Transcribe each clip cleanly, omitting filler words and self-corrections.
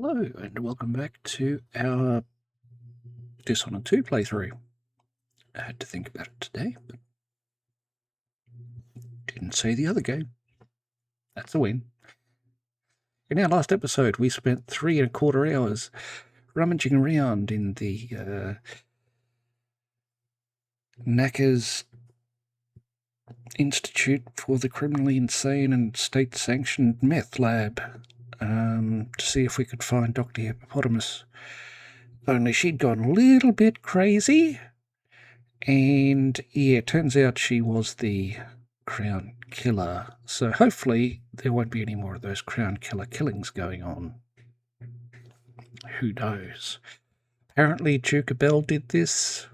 Hello, and welcome back to our Dishonored 2 playthrough. I had to think about it today, but didn't say the other game. That's a win. In our last episode, we spent 3¼ hours rummaging around in the Knackers Institute for the Criminally Insane and State-Sanctioned Meth Lab to see if we could find Dr. Hippopotamus. Only she'd gone a little bit crazy, and yeah, it turns out she was the Crown Killer. So hopefully there won't be any more of those Crown Killer killings going on. Who knows? Apparently Duke Bell did this.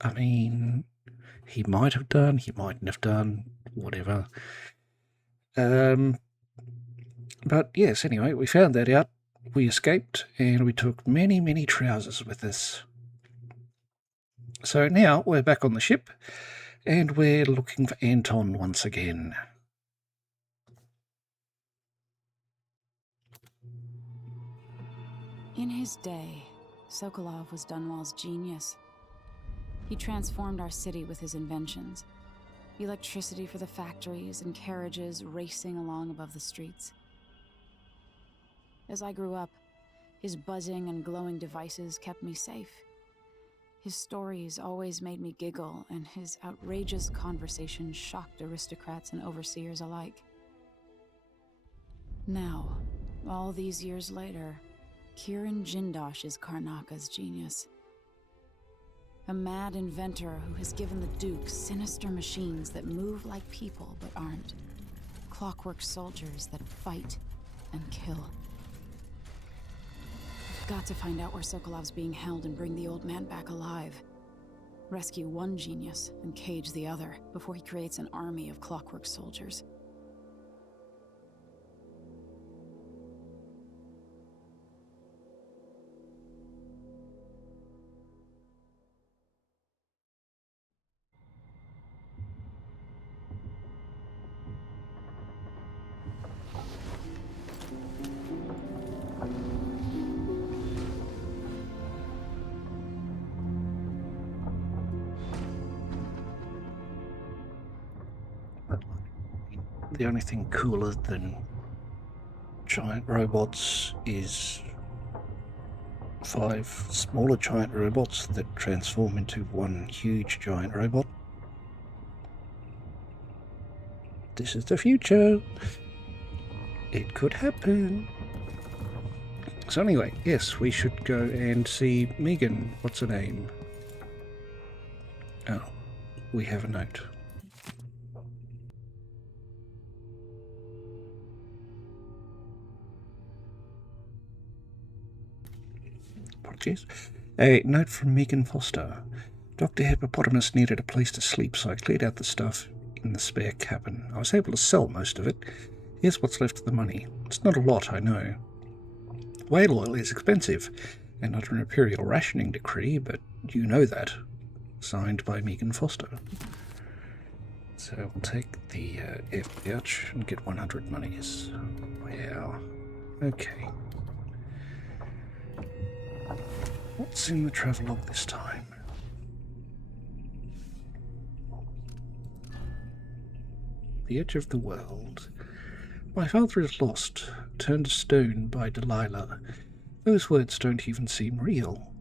I mean, he might have done, he mightn't have done, whatever. But yes, anyway, we found that out. We escaped, and we took many, many trousers with us. So now we're back on the ship, and we're looking for Anton once again. In his day, Sokolov was Dunwall's genius. He transformed our city with his inventions. Electricity for the factories and carriages racing along above the streets. As I grew up, his buzzing and glowing devices kept me safe. His stories always made me giggle, and his outrageous conversations shocked aristocrats and overseers alike. Now, all these years later, Kirin Jindosh is Karnaka's genius. A mad inventor who has given the Duke sinister machines that move like people but aren't. Clockwork soldiers that fight and kill. I've got to find out where Sokolov's being held and bring the old man back alive. Rescue one genius and cage the other before he creates an army of clockwork soldiers. The only thing cooler than giant robots is 5 smaller giant robots that transform into one huge giant robot. This is the future. It could happen. So anyway, yes, we should go and see Megan. What's her name? Oh, we have a note. Apologies. A note from Megan Foster. Dr. Hippopotamus needed a place to sleep, so I cleared out the stuff in the spare cabin. I was able to sell most of it. Here's what's left of the money. It's not a lot, I know. Whale oil is expensive, and under an imperial rationing decree, but you know that. Signed by Megan Foster. So we'll take the F pouch and get 100 monies. Wow. Okay. What's in the travelogue this time? The edge of the world. My father is lost, turned to stone by Delilah. Those words don't even seem real.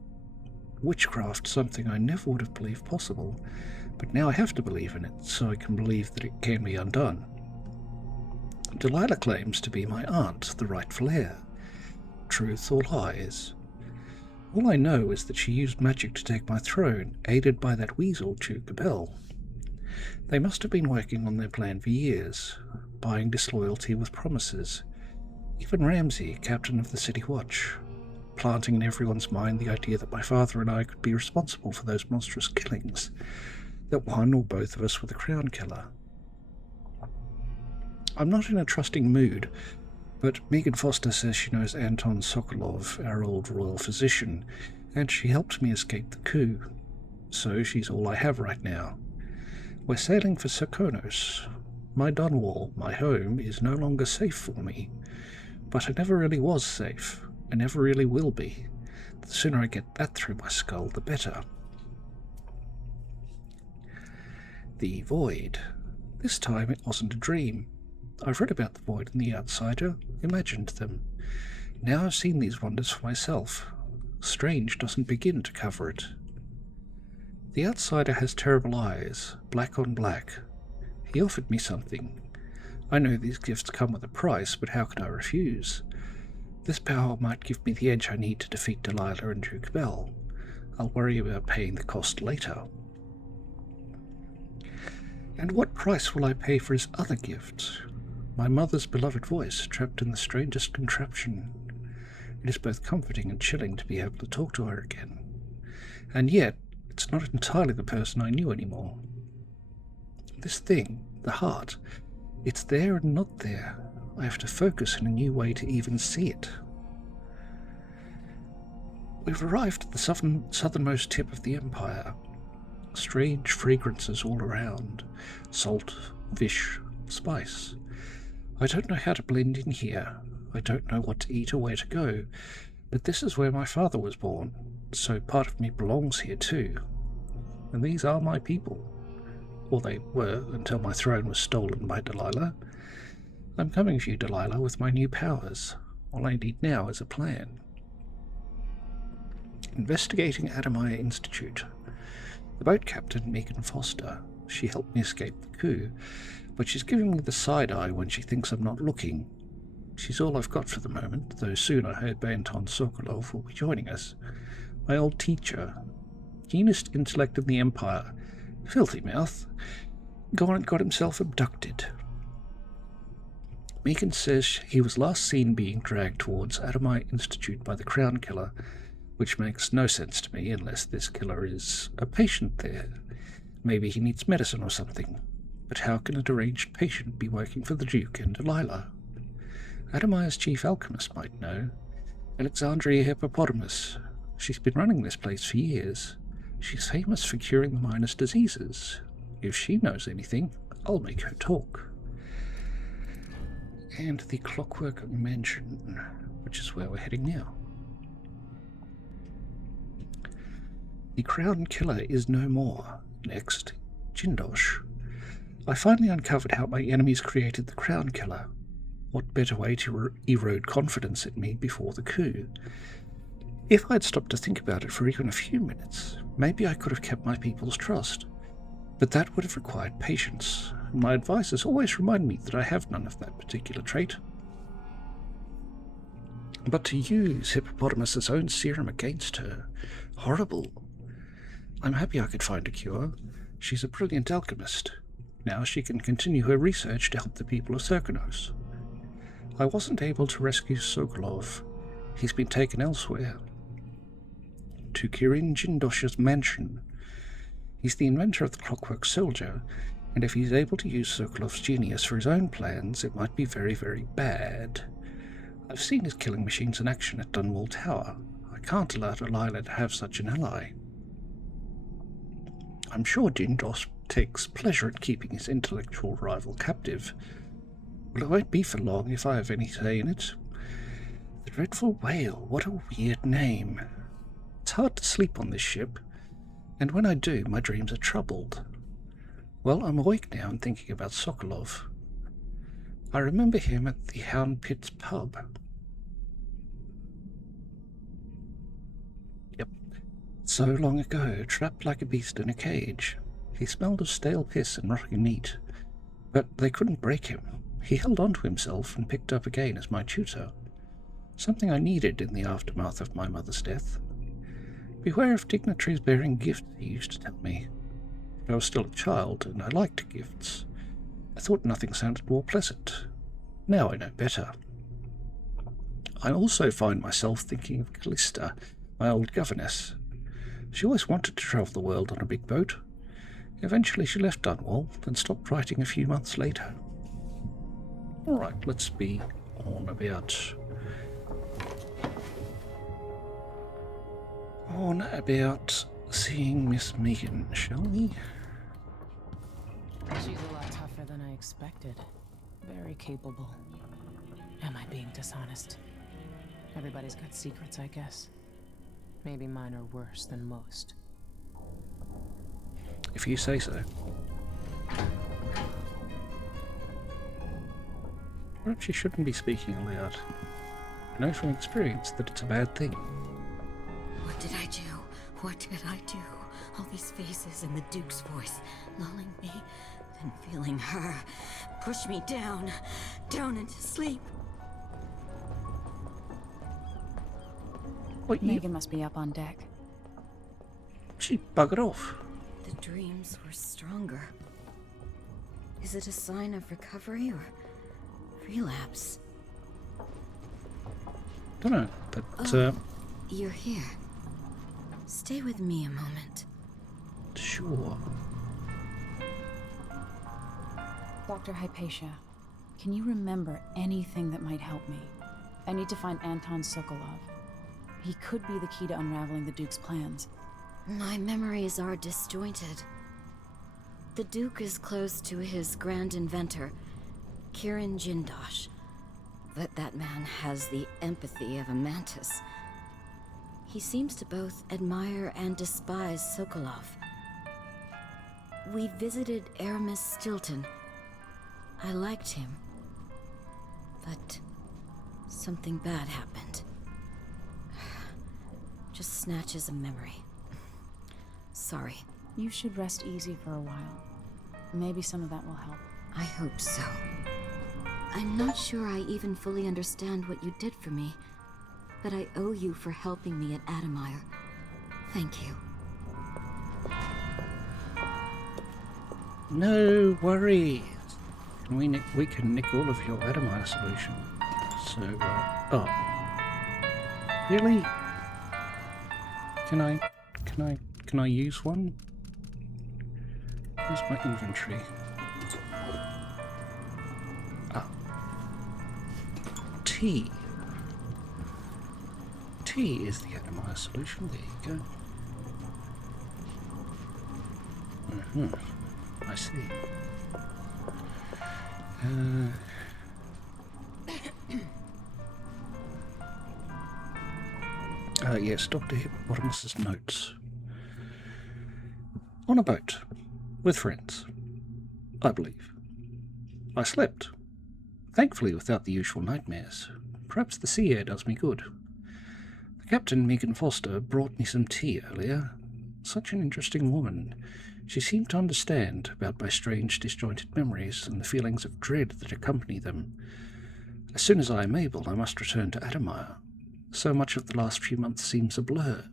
Witchcraft, something I never would have believed possible, but now I have to believe in it, so I can believe that it can be undone. Delilah claims to be my aunt, the rightful heir. Truth or lies? All I know is that she used magic to take my throne, aided by that weasel Duke Bell. They must have been working on their plan for years, buying disloyalty with promises. Even Ramsay, captain of the City Watch, planting in everyone's mind the idea that my father and I could be responsible for those monstrous killings, that one or both of us were the Crown Killer. I'm not in a trusting mood, but Megan Foster says she knows Anton Sokolov, our old royal physician, and she helped me escape the coup. So she's all I have right now. We're sailing for Serkonos. My Dunwall, my home, is no longer safe for me. But I never really was safe. I never really will be. The sooner I get that through my skull, the better. The Void. This time it wasn't a dream. I've read about the Void and the Outsider, imagined them. Now I've seen these wonders for myself. Strange doesn't begin to cover it. The Outsider has terrible eyes, black on black. He offered me something. I know these gifts come with a price, but how can I refuse? This power might give me the edge I need to defeat Delilah and Duke Bell. I'll worry about paying the cost later. And what price will I pay for his other gifts? My mother's beloved voice, trapped in the strangest contraption. It is both comforting and chilling to be able to talk to her again. And yet, it's not entirely the person I knew anymore. This thing, the heart, it's there and not there. I have to focus in a new way to even see it. We've arrived at the southernmost tip of the Empire. Strange fragrances all around. Salt, fish, spice. I don't know how to blend in here. I don't know what to eat or where to go. But this is where my father was born, so part of me belongs here too. And these are my people. Or they were, until my throne was stolen by Delilah. I'm coming for you, Delilah, with my new powers. All I need now is a plan. Investigating Adamaya Institute. The boat captain, Megan Foster. She helped me escape the coup, but she's giving me the side-eye when she thinks I'm not looking. She's all I've got for the moment, though soon I heard Anton Sokolov will be joining us. My old teacher. Keenest intellect in the Empire. Filthy mouth. Gone and got himself abducted. Megan says he was last seen being dragged towards Adamaya Institute by the Crown Killer, which makes no sense to me unless this killer is a patient there. Maybe he needs medicine or something. But how can a deranged patient be working for the Duke and Delilah? Adamaya's chief alchemist might know. Alexandria Hippopotamus. She's been running this place for years. She's famous for curing the miners' diseases. If she knows anything, I'll make her talk. And the Clockwork Mansion, which is where we're heading now. The Crown Killer is no more. Next, Jindosh. I finally uncovered how my enemies created the Crown Killer. What better way to erode confidence in me before the coup? If I'd stopped to think about it for even a few minutes, maybe I could have kept my people's trust. But that would have required patience, and my advisors always remind me that I have none of that particular trait. But to use Hippopotamus's own serum against her, horrible. I'm happy I could find a cure. She's a brilliant alchemist. Now she can continue her research to help the people of Serkonos. I wasn't able to rescue Sokolov. He's been taken elsewhere. To Kirin Jindosh's mansion. He's the inventor of the Clockwork Soldier, and if he's able to use Sokolov's genius for his own plans, it might be very, very bad. I've seen his killing machines in action at Dunwall Tower. I can't allow Delilah to have such an ally. I'm sure Jindosh takes pleasure in keeping his intellectual rival captive. Well, it won't be for long if I have any say in it. The Dreadful Whale, what a weird name. It's hard to sleep on this ship, and when I do, my dreams are troubled. Well, I'm awake now and thinking about Sokolov. I remember him at the Hound Pits pub. Yep. So long ago, trapped like a beast in a cage. He smelled of stale piss and rotting meat. But they couldn't break him. He held on to himself and picked up again as my tutor. Something I needed in the aftermath of my mother's death. Beware of dignitaries bearing gifts, he used to tell me. I was still a child, and I liked gifts. I thought nothing sounded more pleasant. Now I know better. I also find myself thinking of Callista, my old governess. She always wanted to travel the world on a big boat. Eventually she left Dunwall, and stopped writing a few months later. All right, let's be on about seeing Miss Megan, shall we? She's a lot tougher than I expected. Very capable. Am I being dishonest? Everybody's got secrets, I guess. Maybe mine are worse than most. If you say so. Perhaps you shouldn't be speaking aloud. I know from experience that it's a bad thing. What did I do? What did I do? All these faces and the Duke's voice lulling me, then feeling her push me down into sleep. What, Megan must be up on deck. She buggered off. The dreams were stronger. Is it a sign of recovery or relapse? Don't know, but You're here. Stay with me a moment. sure. Dr. Hypatia, can you remember anything that might help me? I need to find Anton Sokolov. He could be the key to unraveling the Duke's plans. My memories are disjointed. The Duke is close to his grand inventor, Kirin Jindosh. But that man has the empathy of a mantis. He seems to both admire and despise Sokolov. We visited Aramis Stilton. I liked him. But something bad happened. Just snatches of memory. Sorry. You should rest easy for a while. Maybe some of that will help. I hope so. I'm not sure I even fully understand what you did for me, but I owe you for helping me at Admire. Thank you. No worries. We can nick all of your Adamite solution. So, oh. Really? Can I use one? Where's my inventory? Ah. Tea. Tea is the Adamite solution. There you go. I see. Yes, Dr. Hippopotamus's notes. On a boat, with friends, I believe. I slept, thankfully without the usual nightmares. Perhaps the sea air does me good. The captain, Megan Foster, brought me some tea earlier. Such an interesting woman. She seemed to understand about my strange, disjointed memories and the feelings of dread that accompany them. As soon as I am able, I must return to Admire. So much of the last few months seems a blur.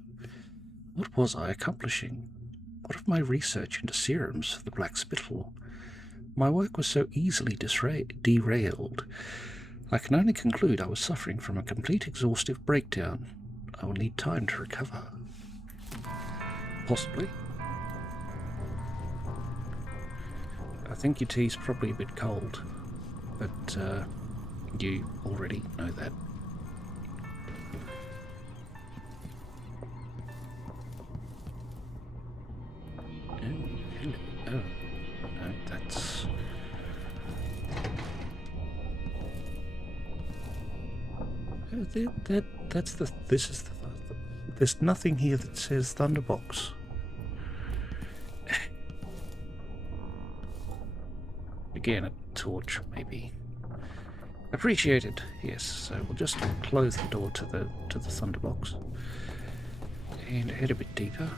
What was I accomplishing? What of my research into serums for the Black Spittle? My work was so easily derailed. I can only conclude I was suffering from a complete exhaustive breakdown. I will need time to recover. Possibly. I think your tea's probably a bit cold, but you already know that. Oh, no, that's... There's nothing here that says Thunderbox. Again, a torch, maybe. Appreciated, yes. So we'll just close the door to the Thunderbox and head a bit deeper.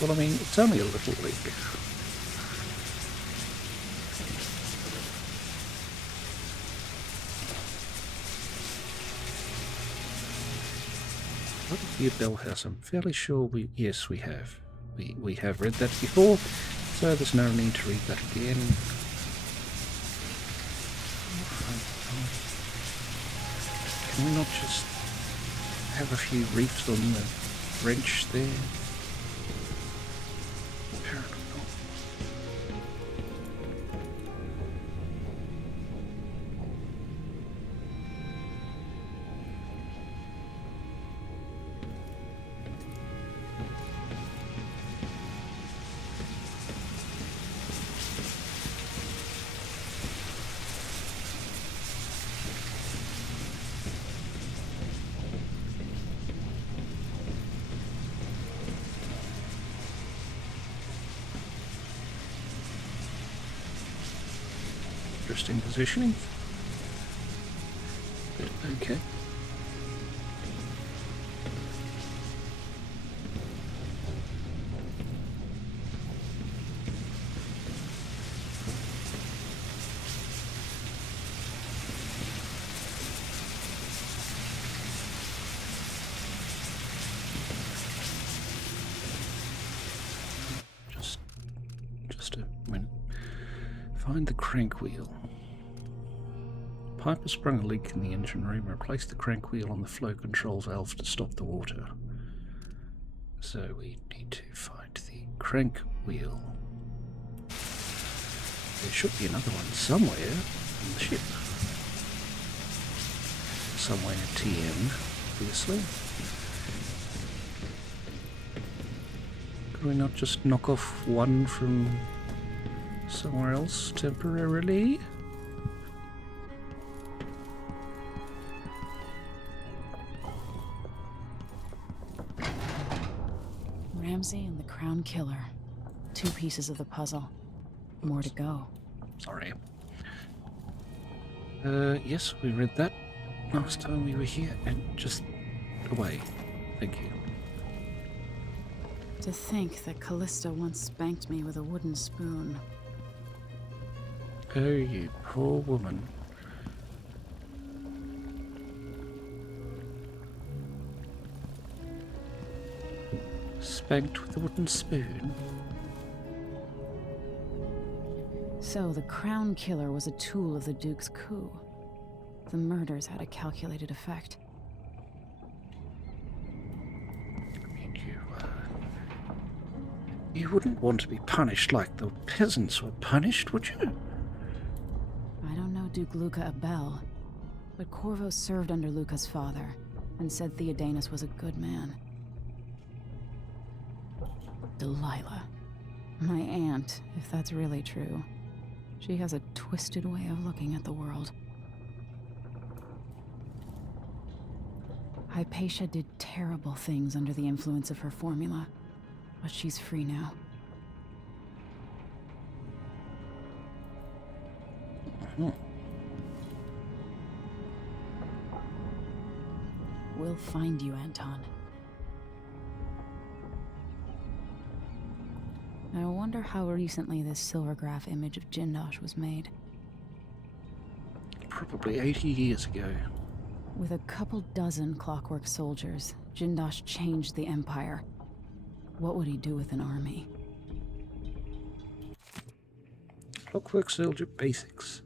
Well, I mean, it's only a little leak. What is the bell house? I'm fairly sure yes, we have. We have read that before, so there's no need to read that again. Can we not just have a few reefs on the wrench there? Apparently not. interesting positioning. But okay. Just a minute. Find the crank wheel. Piper sprung a leak in the engine room and replaced the crank wheel on the flow control valve to stop the water. So we need to find the crank wheel. There should be another one somewhere on the ship. Somewhere TM, obviously. Could we not just knock off one from somewhere else temporarily? Ramsey and the Crown Killer. 2 pieces of the puzzle. More to go. Sorry. Yes, we read that last time we were here, and just away. Thank you. To think that Callista once spanked me with a wooden spoon. Oh, you poor woman. Spanked with a wooden spoon? So the Crown Killer was a tool of the Duke's coup. The murders had a calculated effect. You wouldn't want to be punished like the peasants were punished, would you? I don't know Duke Luca Abel, but Corvo served under Luca's father and said Theodanus was a good man. Delilah. My aunt, if that's really true. She has a twisted way of looking at the world. Hypatia did terrible things under the influence of her formula, but she's free now. We'll find you, Anton. I wonder how recently this silvergraph image of Jindosh was made. Probably 80 years ago. With a couple dozen clockwork soldiers, Jindosh changed the Empire. What would he do with an army? Clockwork Soldier Basics.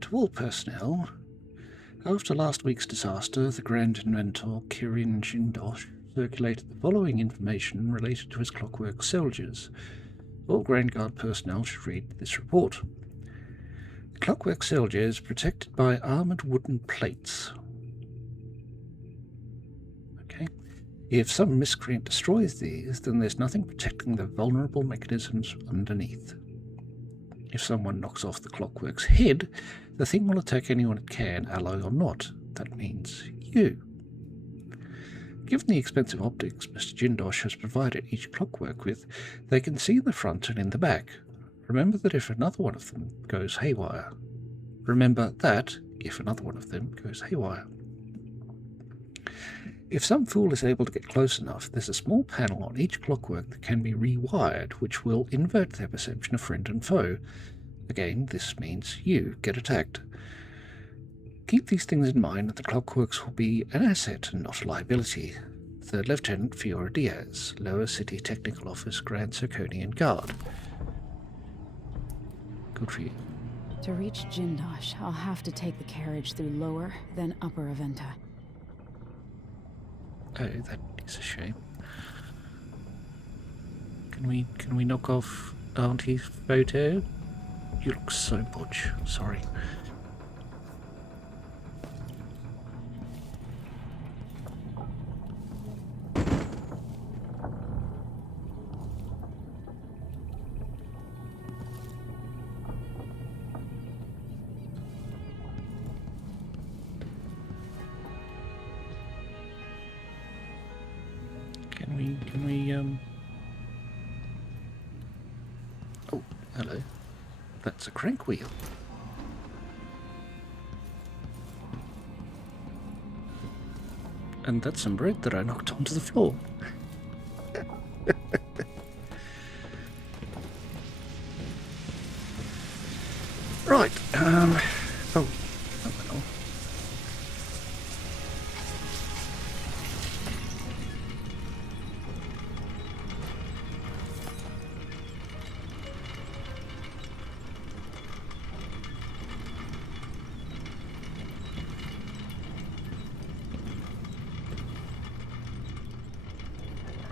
To all personnel, after last week's disaster, the Grand Inventor Kirin Jindosh circulated the following information related to his Clockwork Soldiers. All Grand Guard personnel should read this report. The Clockwork Soldier is protected by armoured wooden plates. Okay. If some miscreant destroys these, then there's nothing protecting the vulnerable mechanisms underneath. If someone knocks off the Clockwork's head, the thing will attack anyone it can, alloy or not. That means you. Given the expensive optics Mr. Jindosh has provided each Clockwork with, they can see in the front and in the back. Remember that if another one of them goes haywire. If some fool is able to get close enough, there's a small panel on each Clockwork that can be rewired, which will invert their perception of friend and foe. Again, this means you get attacked. Keep these things in mind, and the Clockworks will be an asset and not a liability. Third Lieutenant Fiora Diaz, Lower City Technical Office, Grand Zirconian Guard. Good for you. To reach Jindosh, I'll have to take the carriage through Lower, then Upper Aventa. Oh, that is a shame. Can we knock off Auntie's photo? You look so butch. Sorry. Can we Oh, hello. That's a crank wheel. And that's some bread that I knocked onto the floor. Right, oh, that went off.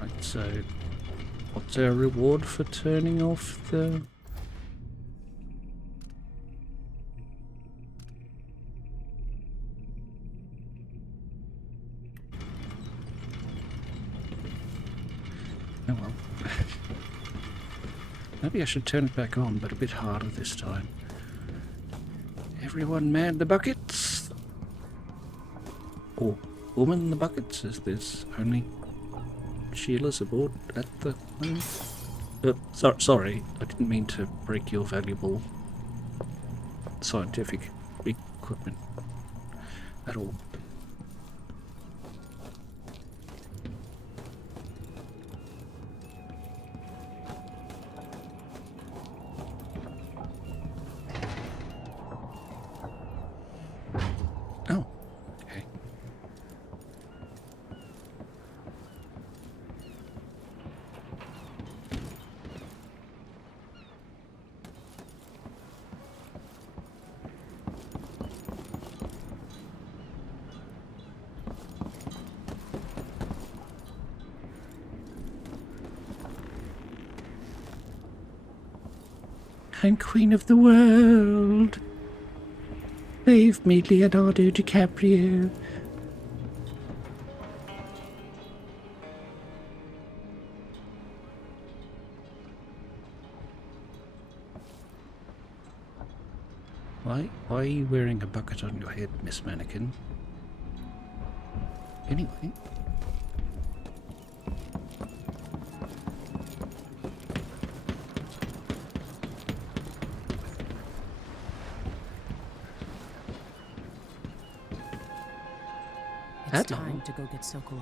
Right, so what's our reward for turning off the... Oh well. Maybe I should turn it back on, but a bit harder this time. Everyone man the buckets! Or woman the buckets, as there's only Sheila's aboard at the moment. Sorry, I didn't mean to break your valuable scientific equipment at all. Oh, okay. I'm queen of the world. Save me, Leonardo DiCaprio. Why are you wearing a bucket on your head, Miss Mannequin? Anyway. It's time to go get Sokolov.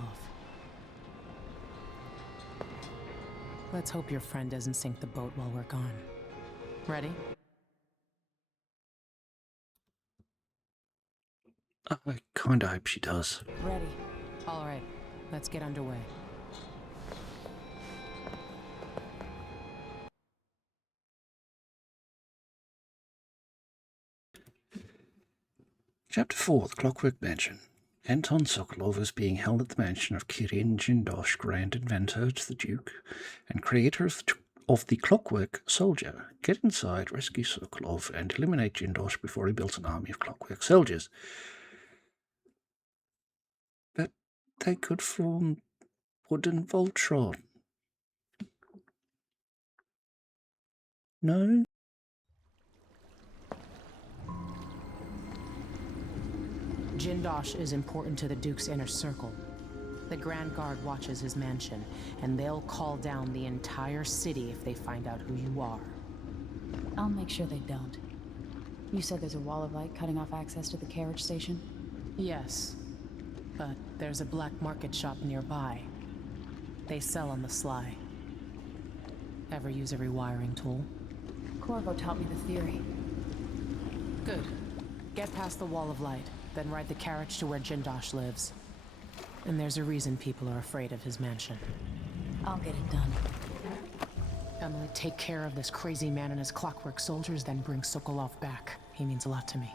Let's hope your friend doesn't sink the boat while we're gone. Ready? I kinda hope she does. Ready. All right, let's get underway. Chapter 4, The Clockwork Mansion. Anton Sokolov is being held at the mansion of Kirin Jindosh, Grand Inventor to the Duke, and creator of the Clockwork Soldier. Get inside, rescue Sokolov, and eliminate Jindosh before he builds an army of clockwork soldiers. But they could form wooden Voltron. No? Jindosh is important to the Duke's inner circle. The Grand Guard watches his mansion, and they'll call down the entire city if they find out who you are. I'll make sure they don't. You said there's a wall of light cutting off access to the carriage station? Yes, but there's a black market shop nearby. They sell on the sly. Ever use a rewiring tool? Corvo taught me the theory. Good. Get past the wall of light, then ride the carriage to where Jindosh lives. And there's a reason people are afraid of his mansion. I'll get it done. Emily, take care of this crazy man and his clockwork soldiers, then bring Sokolov back. He means a lot to me.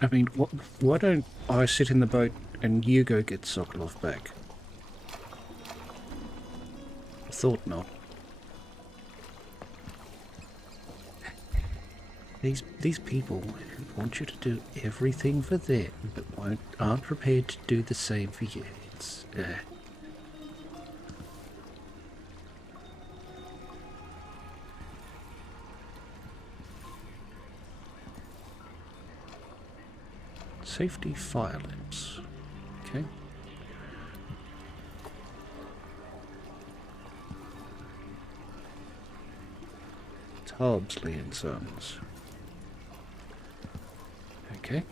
I mean, why don't I sit in the boat and you go get Sokolov back? I thought not. These people want you to do everything for them, but aren't prepared to do the same for you. It's safety fire lamps. Okay. Hardsley and Sons. Okay.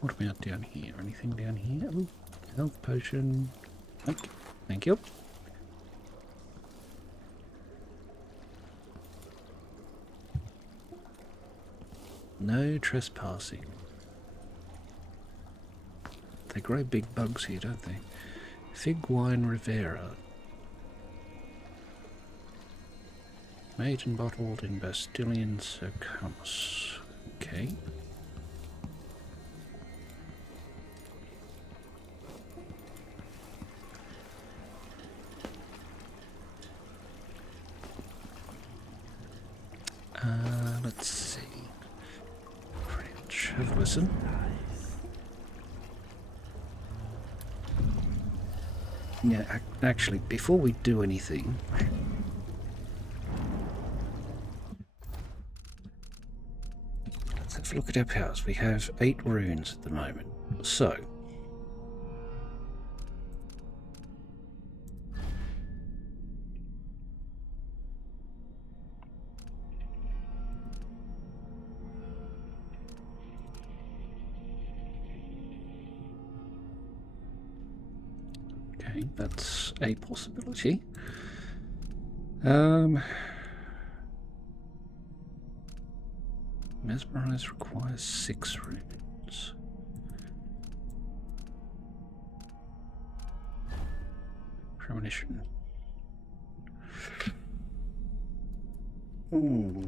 What about down here? Anything down here? Ooh, health potion. Nope. Thank you. No trespassing. They grow big bugs here, don't they? Fig wine Rivera. Made and bottled in Bastilian Circamus. Okay. Let's see. French. Have a listen. Yeah, actually, before we do anything, let's have a look at our powers. We have 8 runes at the moment. So, okay, that's a possibility. Mesmerize requires 6 runes. Premonition. Ooh.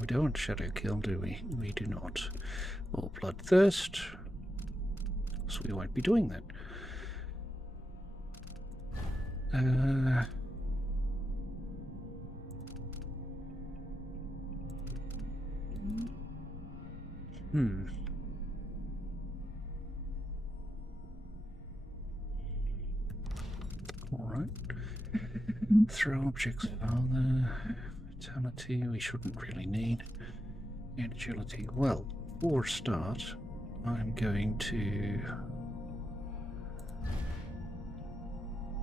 We don't want Shadow Kill, do we? We do not. Or Bloodthirst. So we won't be doing that. Alright. Throw objects farther. Vitality we shouldn't really need. And agility. Well, for a start, I'm going to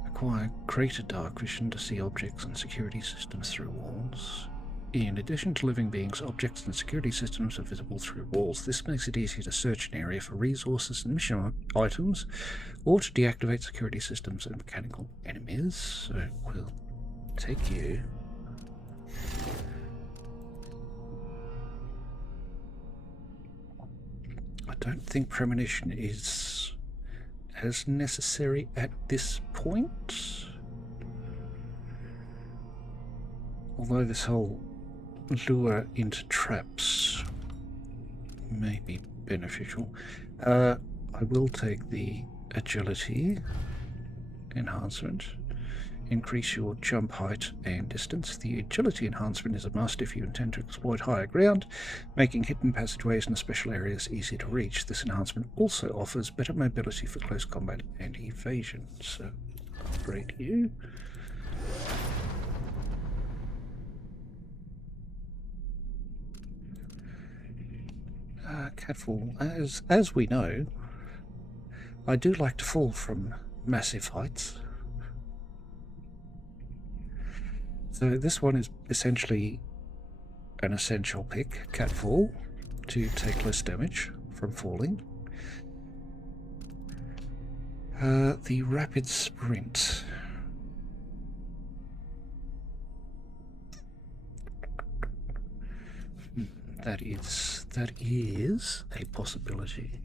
acquire greater dark vision to see objects and security systems through walls. In addition to living beings, objects and security systems are visible through walls. This makes it easier to search an area for resources and mission items, or to deactivate security systems and mechanical enemies. So we'll take you. I don't think premonition is as necessary at this point. Although this whole lure into traps may be beneficial. I will take the agility enhancement. Increase your jump height and distance. The agility enhancement is a must if you intend to exploit higher ground, making hidden passageways and special areas easier to reach. This enhancement also offers better mobility for close combat and evasion. So, upgrade you. Catfall. As we know, I do like to fall from massive heights. So this one is essentially an essential pick, Catfall, to take less damage from falling. The Rapid Sprint. That is a possibility.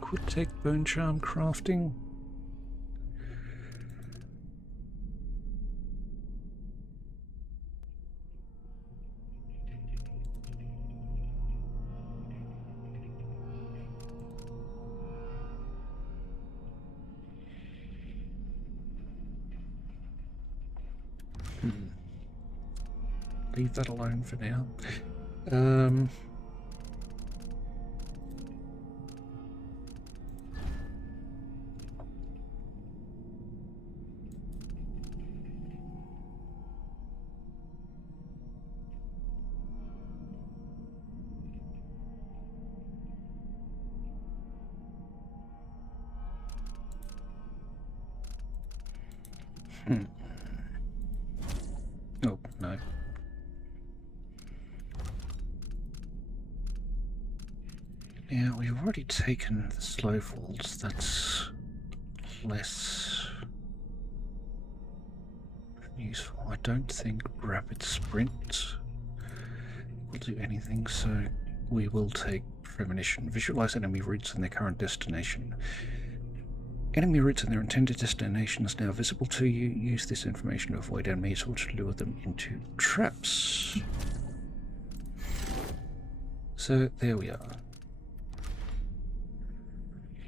Could take Bone Charm crafting. Leave that alone for now. Oh, no. Yeah, we've already taken the slow falls. That's less useful. I don't think rapid sprint will do anything, so we will take premonition. Visualize enemy routes and their current destination. Enemy routes and their intended destination is now visible to you. Use this information to avoid enemies or to lure them into traps. So there we are.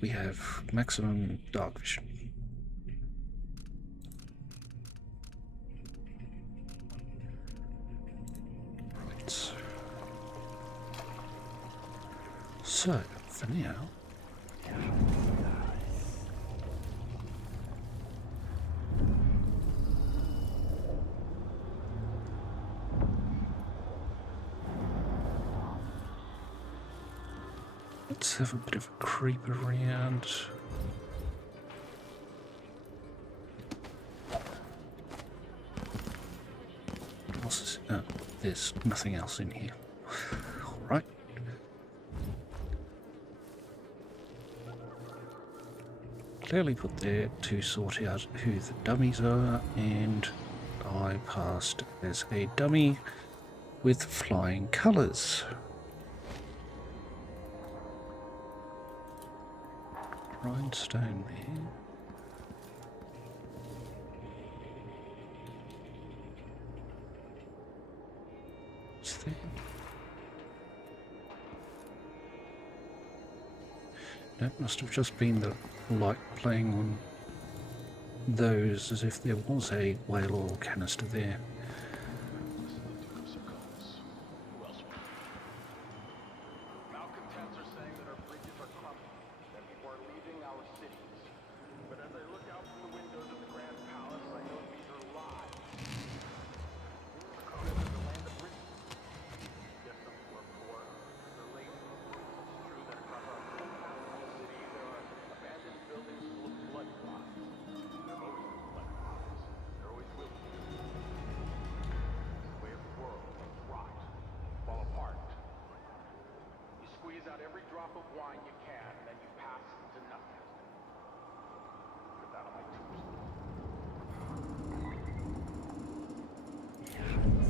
We have maximum dark vision. Right. So, for now, let's have a bit of a creep around. What's this? Oh, there's nothing else in here. Alright. Clearly put there to sort out who the dummies are, and I passed as a dummy with flying colours. Rhinestone there. What's there? That must have just been the light playing on those as if there was a whale oil canister there.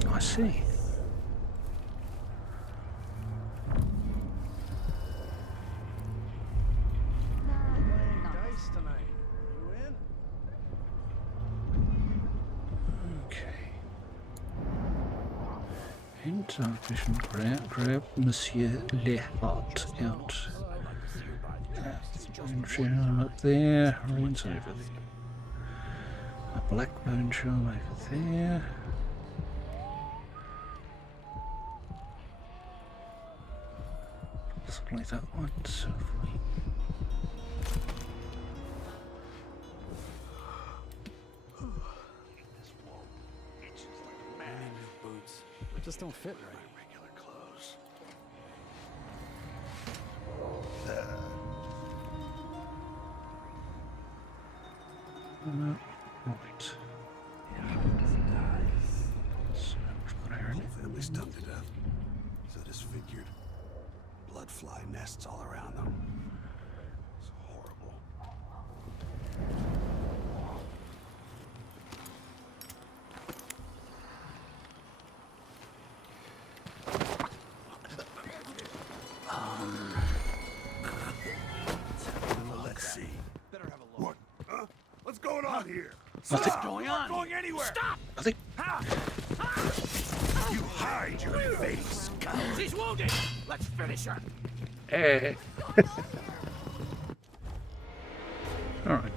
I see. Dice tonight. You in? Okay. In dark vision, grab Monsieur Le Hart out. Bone charm up there. Ruins over there. A black bone charm over there. Possibly that one. So if we Boots. They just don't fit right. Regular clothes. right. So we've got iron. Family stung to death. So disfigured. Blood fly nests all around them. It's horrible. Let's see. What? Huh? What's going on here? Nothing. Stop! We're not going anywhere! Stop! I think. You hide your face, coward. She's wounded! Let's finish her! All right.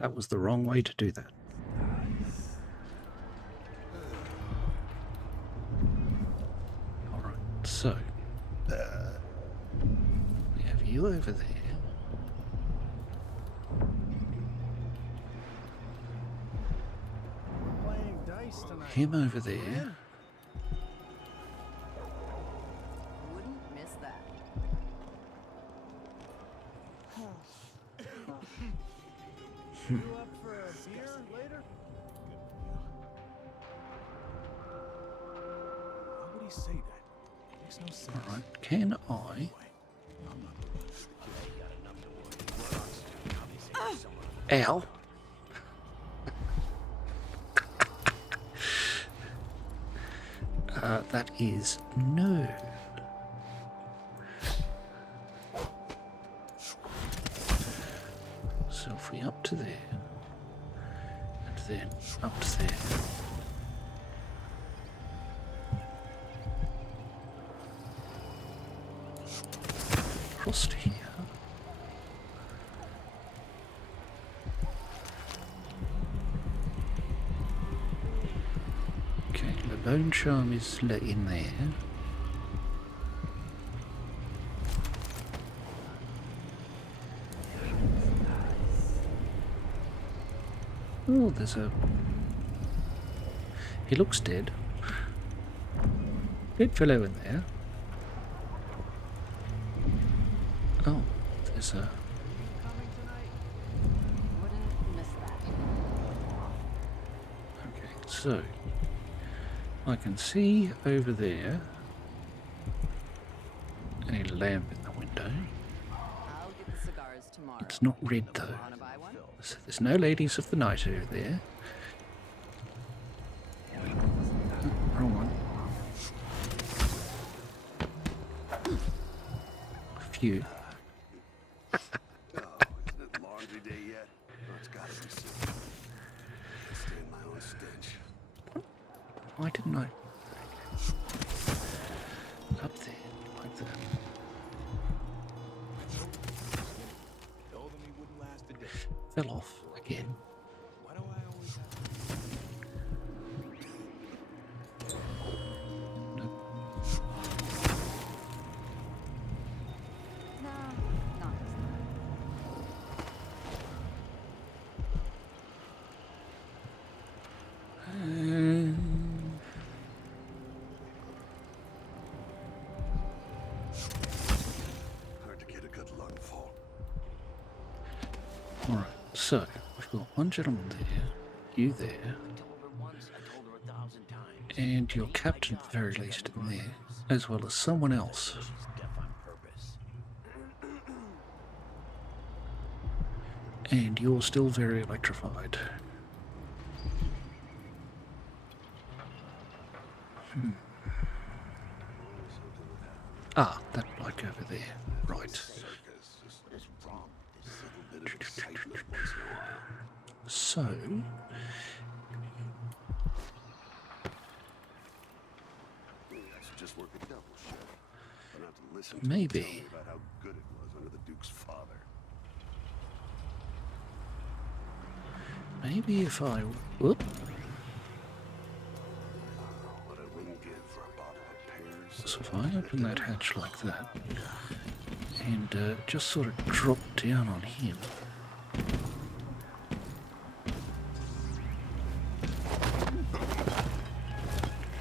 That was the wrong way to do that. Alright, so we have you over there. Playing dice tonight. Him over there. Wouldn't miss that. You up for a beer later? Why would he say that? Makes no sense. Alright, can I? Ow. That is no. So if we up to there, and then up to there. Across to here. Okay, the bone charm is let in there. Oh, there's a... He looks dead. Dead fellow in there. Oh, there's a... Wouldn't miss that. Okay, so... I can see over there a lamp in the window. I'll get the cigars tomorrow. It's not red though. Wanna buy one? So there's no ladies of the night over there. Oh, wrong one. A few. Oh, isn't it laundry day yet? Oh, it's gotta be soon. I stand my own stench. Why didn't I? Up there, like that. Told him he wouldn't last a day. Fell off again. Why do I always have No, not this Hard to get a good lungful. Alright, so we've got one gentleman there, you there, and your captain at the very least in there, as well as someone else. And you're still very electrified. Ah, that bloke over there. Right. So, Just work a double shift. But not to listen to maybe. tell me about how good it was under the Duke's father. Maybe if I... Whoop. What I wouldn't give for a bottle of pears. So if I open that hatch like that, and just sort of drop down on him.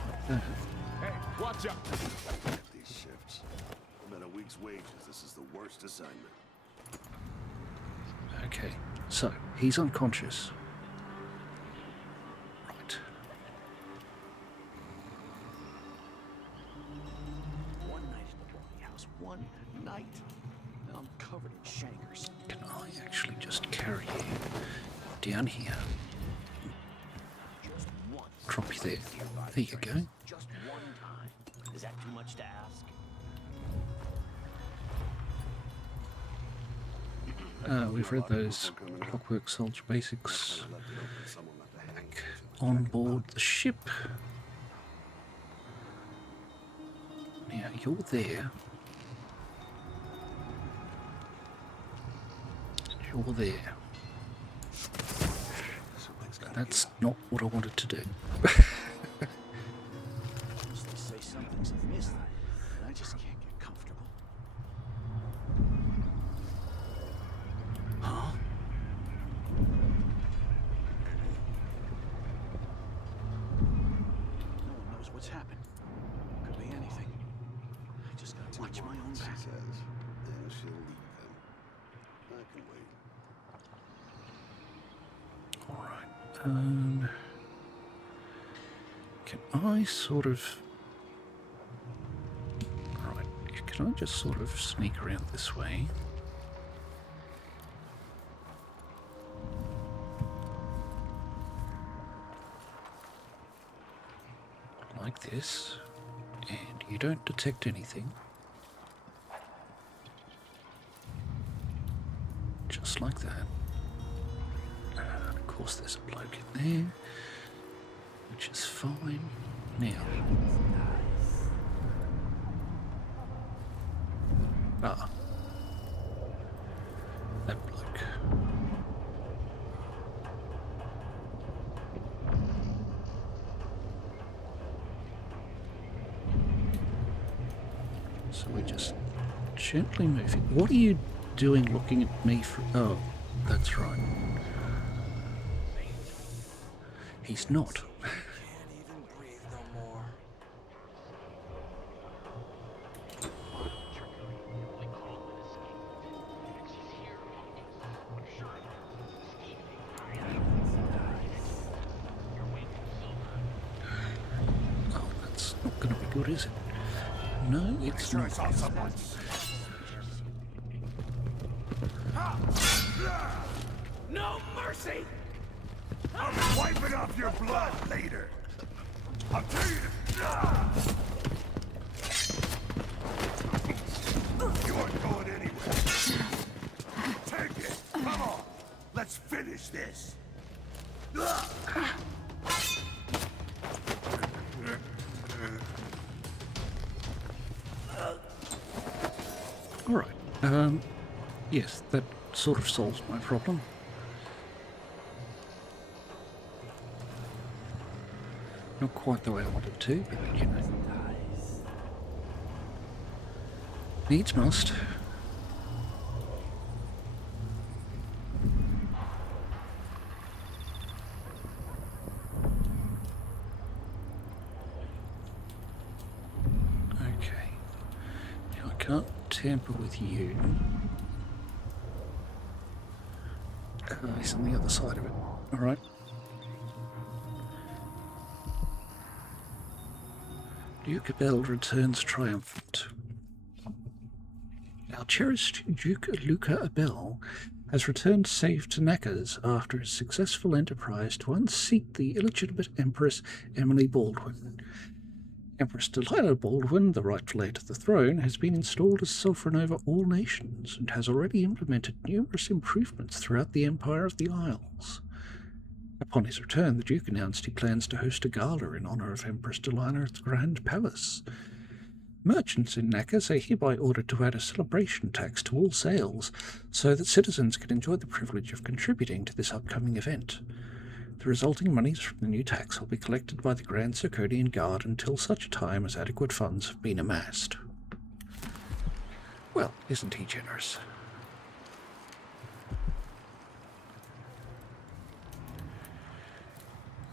Like that. Hey, watch out! At these shifts. About a week's wages, this is the worst assignment. Okay, so he's unconscious. Right. One night in the boarding house. One night. Now I'm covered in shankers. Can I actually just carry you down here? Just once. Drop you there. There you go. Just one time. Is that too much to ask? We've read those Clockwork Soldier basics Left it open, someone left a hanging back on board the ship. Now you're there. You're there. That's not what I wanted to do. Unless they say something's amiss, and I just can't get comfortable. Huh? No one knows what's happened. Could be anything. I just gotta watch my own She back. says, and she'll leave him. I can wait. Alright, can I sort of... Alright, can I just sort of sneak around this way? Like this, and you don't detect anything. Just like that. And of course there's a bloke in there, which is fine. Now. Ah. That bloke. So we're just gently moving. What are you doing looking at me for? Oh, that's right. He's not. Can't even breathe no more. Oh, that's not going to be good, is it? No, it's not. No mercy! I'll be wiping off your blood later. I'll tell you You aren't going anywhere. Take it. Come on. Let's finish this. Alright. Yes, that sort of solves my problem. Not quite the way I wanted to, but you know. Needs must. Okay. Now I can't tamper with you. He's on the other side of it. Alright. Duke Abel returns triumphant. Our cherished Duke Luca Abel has returned safe to Nackers after a successful enterprise to unseat the illegitimate Empress Emily Baldwin. Empress Delilah Baldwin, the rightful heir to the throne, has been installed as sovereign over all nations and has already implemented numerous improvements throughout the Empire of the Isles. Upon his return, the Duke announced he plans to host a gala in honour of Empress Delilah at the Grand Palace. Merchants in Nackers are hereby ordered to add a celebration tax to all sales so that citizens can enjoy the privilege of contributing to this upcoming event. The resulting monies from the new tax will be collected by the Grand Circadian Guard until such time as adequate funds have been amassed. Well, isn't he generous?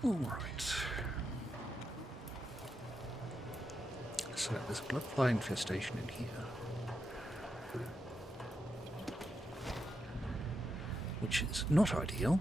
Alright. So there's a bloodfly infestation in here. Which is not ideal.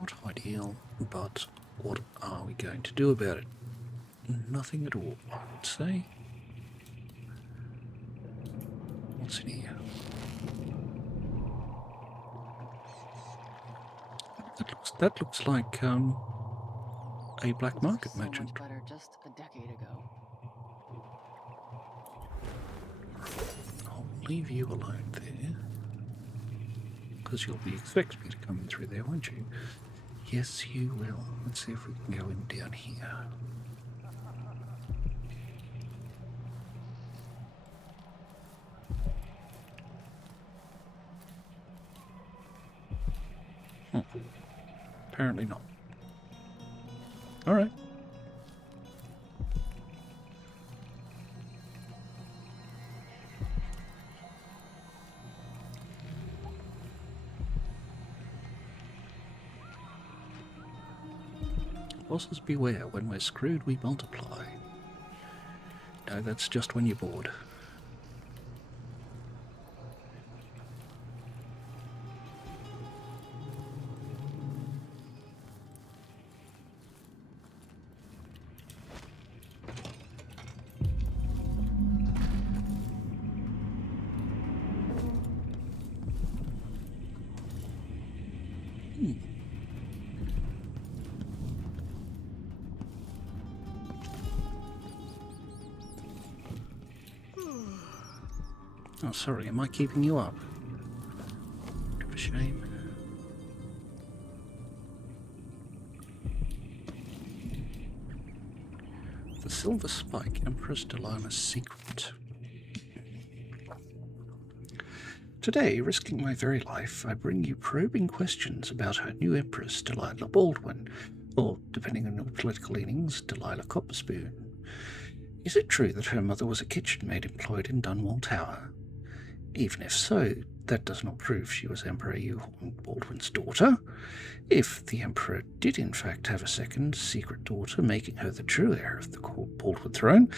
Not ideal, but what are we going to do about it? Nothing at all, I would say. What's in here? That looks like a black market So merchant. much better just a decade ago. I'll leave you alone there. because you'll be expecting me to come in through there, won't you? Yes, you will. Let's see if we can go in down here. Apparently not. Alright. Bosses beware, when we're screwed we multiply. No, that's just when you're bored. Oh, sorry, am I keeping you up? Bit of a shame. The Silver Spike, Empress Delilah's secret. Today, risking my very life, I bring you probing questions about her new Empress, Delilah Baldwin, or, depending on your political leanings, Delilah Copperspoon. Is it true that her mother was a kitchen maid employed in Dunwall Tower? Even if so, that does not prove she was Emperor Euhorn Baldwin's daughter. If the Emperor did in fact have a second secret daughter, making her the true heir of the Baldwin throne,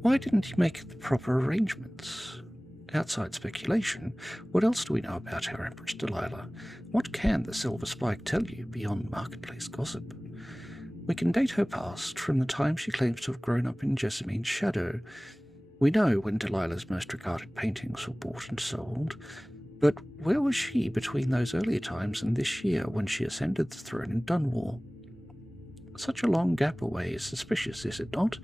why didn't he make the proper arrangements? Outside speculation, what else do we know about our Empress Delilah? What can the Silver Spike tell you beyond marketplace gossip? We can date her past from the time she claims to have grown up in Jessamine's shadow. We know when Delilah's most regarded paintings were bought and sold, but where was she between those earlier times and this year when she ascended the throne in Dunwall? Such a long gap away is suspicious, is it not?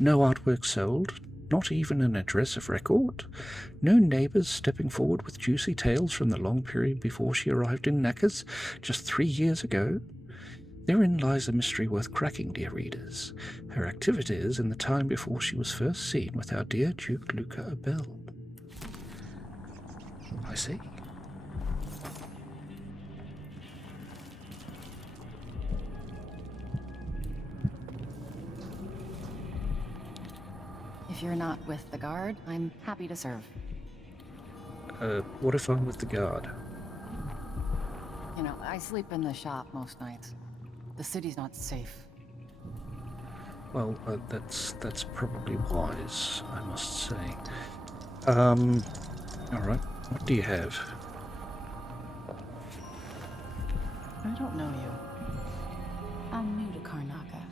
No artwork sold, not even an address of record, no neighbours stepping forward with juicy tales from the long period before she arrived in Knackers just 3 years ago. Therein lies a mystery worth cracking, dear readers, her activities in the time before she was first seen with our dear Duke Luca Abel. I see. If you're not with the guard, I'm happy to serve. What if I'm with the guard? You know, I sleep in the shop most nights. The city's not safe. Well, that's probably wise, I must say. Alright, what do you have? I don't know you. I'm new to Karnaca.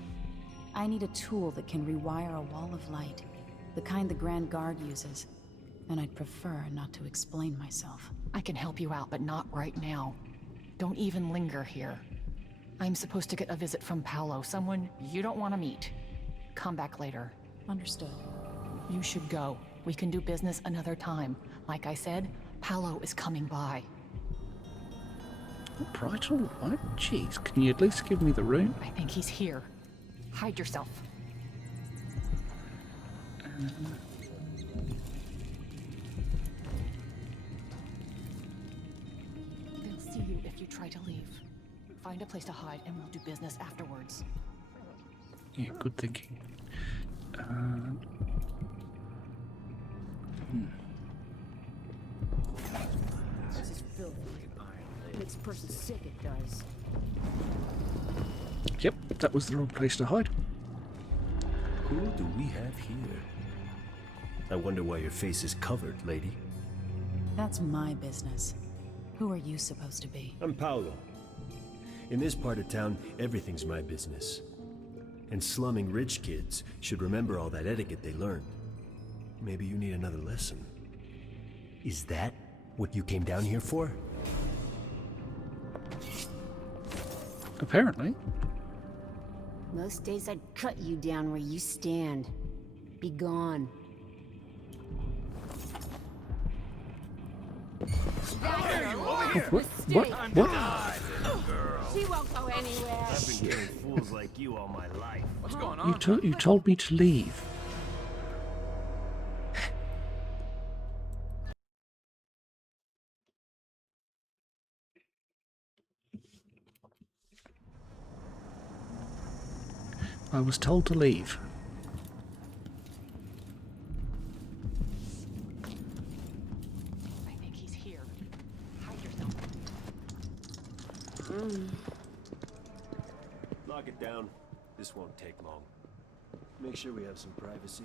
I need a tool that can rewire a wall of light, the kind the Grand Guard uses, and I'd prefer not to explain myself. I can help you out, but not right now. Don't even linger here. I'm supposed to get a visit from Paolo, someone you don't want to meet. Come back later. Understood. You should go. We can do business another time. Like I said, Paolo is coming by. Alright, alright. Jeez, can you at least give me the room? I think he's here. Hide yourself. They'll see you if you try to leave. Find a place to hide and we'll do business afterwards. Yeah, good thinking. This is filthy. Makes a person sick, it does. Yep, that was the wrong place to hide. Who do we have here? I wonder why your face is covered, lady. That's my business. Who are you supposed to be? I'm Paolo. In this part of town, everything's my business. And slumming rich kids should remember all that etiquette they learned. Maybe you need another lesson. Is that what you came down here for? Apparently. Most days I'd cut you down where you stand. Be gone. Hey, you over What? She won't go anywhere. I've been killing fools like you all my life. What's going on? You told me to leave. I was told to leave. I think he's here. Hide yourself. Lock it down. This won't take long. Make sure we have some privacy.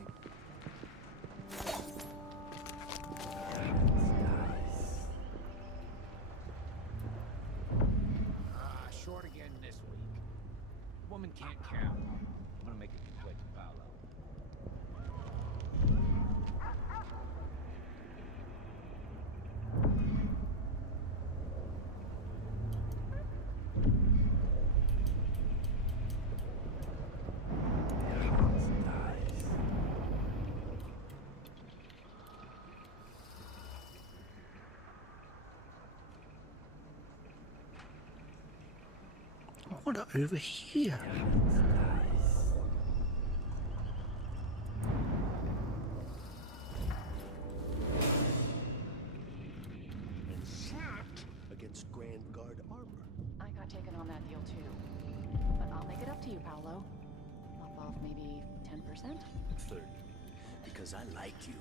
Short again this week. Woman can't count. I'm gonna make it quick, Paolo. What over here? Against Grand Guard armor. I got taken on that deal too. But I'll make it up to you, Paolo. Lop off maybe 10%? 30. Because I like you.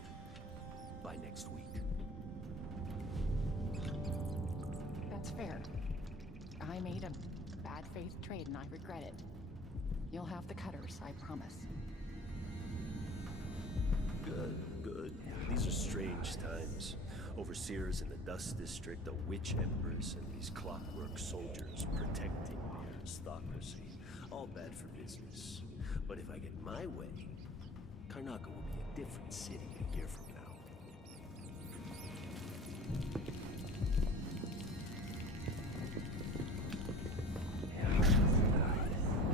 By next week. That's fair. I made a bad faith trade and I regret it. You'll have the cutters, I promise. Good, good. These are strange times. Overseers in the Dust District, a witch empress, and these clockwork soldiers protecting their aristocracy. All bad for business. But if I get my way, Karnaca will be a different city a year from now.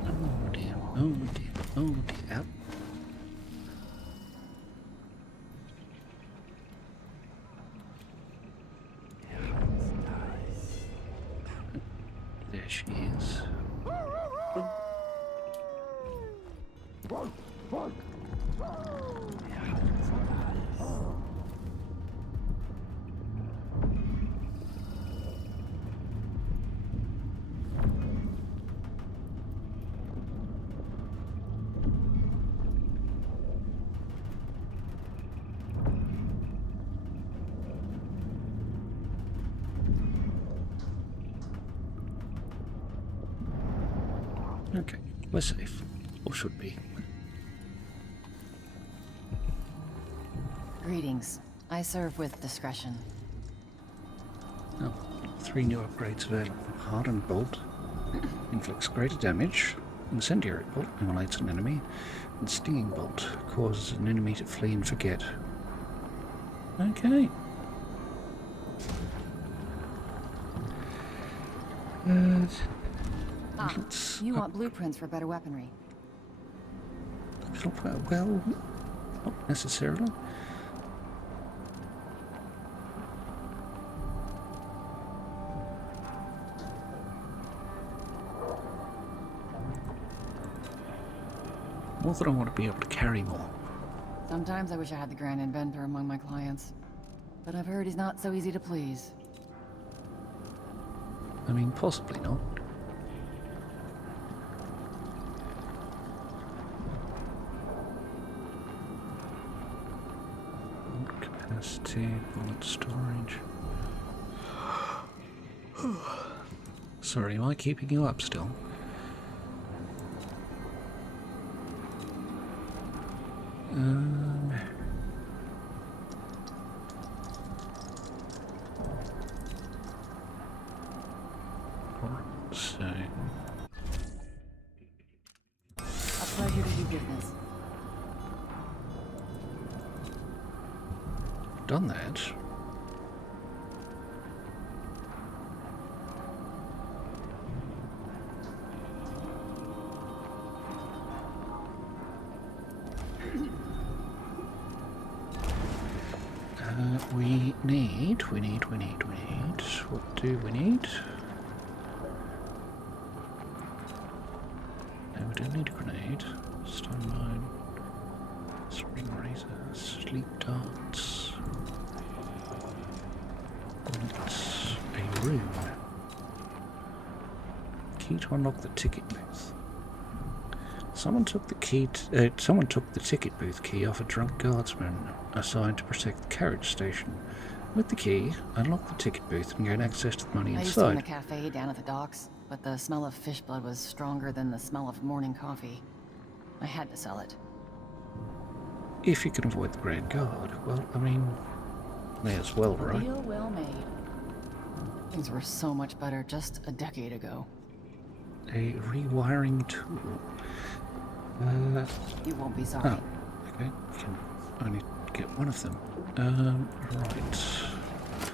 Oh dear, oh dear, oh dear. There she is. Okay, we're safe. Or should be. Greetings. I serve with discretion. Oh, 3 new upgrades available. Hardened Bolt inflicts greater damage. Incendiary Bolt immolates an enemy. And Stinging Bolt causes an enemy to flee and forget. Okay. You want blueprints for better weaponry. Well, not necessarily. More that I want to be able to carry more. Sometimes I wish I had the Grand Inventor among my clients. But I've heard he's not so easy to please. I mean, possibly not. Capacity, bullet storage. Sorry, am I keeping you up still? So, A pleasure to do business. done that. We need. What do we need? No, we don't need a grenade. Stone mine. Spring razor. Sleep darts. Bullets. A rune. Key to unlock the ticket booth. Someone took the ticket booth key off a drunk guardsman assigned to protect the carriage station. With the key, unlock the ticket booth and gain access to the money I used to own a inside. cafe down at the docks, but the smell of fish blood was stronger than the smell of morning coffee. I had to sell it. If you can avoid the Grand Guard, well, I mean, may as well, right? Deal well made. Things were so much better just a decade ago. A rewiring tool. You won't be sorry. Oh, okay. You can only get one of them. Right.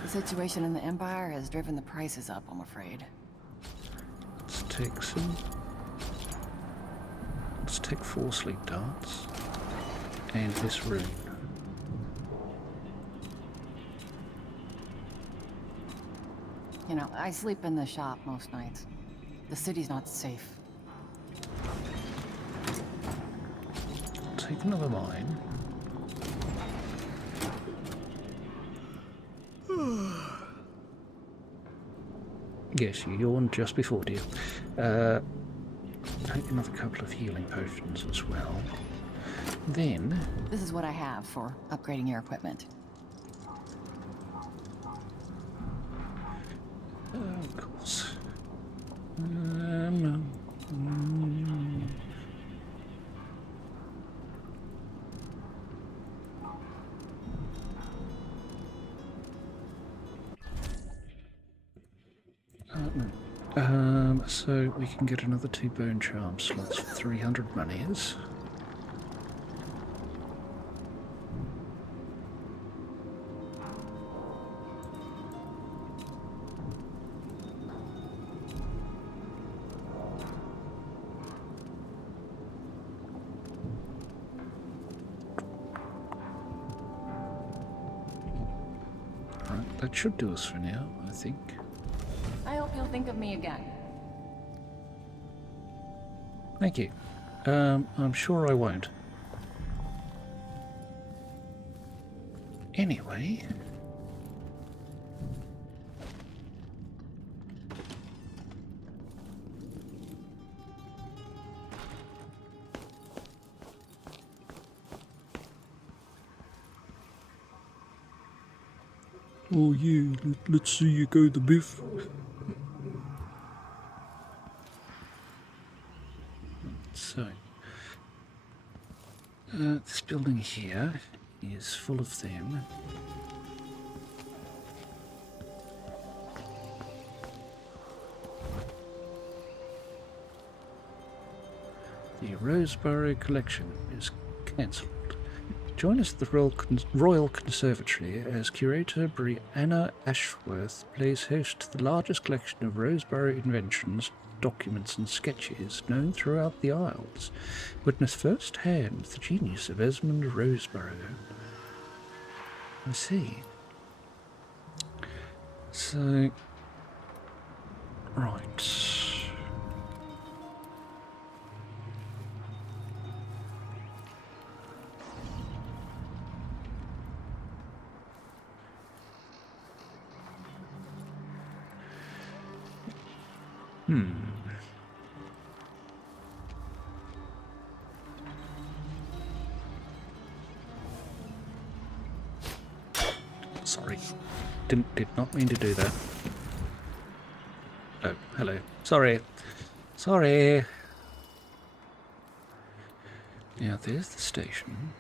The situation in the Empire has driven the prices up, I'm afraid. Let's take some. Let's take 4 sleep darts. And this rune. You know, I sleep in the shop most nights. The city's not safe. Take another mine. Yes, you yawned just before, dear. Take another couple of healing potions as well. Then... This is what I have for upgrading your equipment. Of course. So we can get another 2 bone charm slots for 300 monies. Right, that should do us for now, I think. I hope you'll think of me again. Thank you. I'm sure I won't. Anyway... Oh yeah, let's see you go the biff. So, this building here is full of them. The Roseborough collection is cancelled. Join us at the Royal Conservatory as curator Brianna Ashworth plays host to the largest collection of Roseborough inventions, documents and sketches known throughout the Isles. Witness firsthand the genius of Esmond Roseborough. I see. So... right... Sorry. Did not mean to do that. Oh, hello. Sorry. Sorry. Now, there's the station.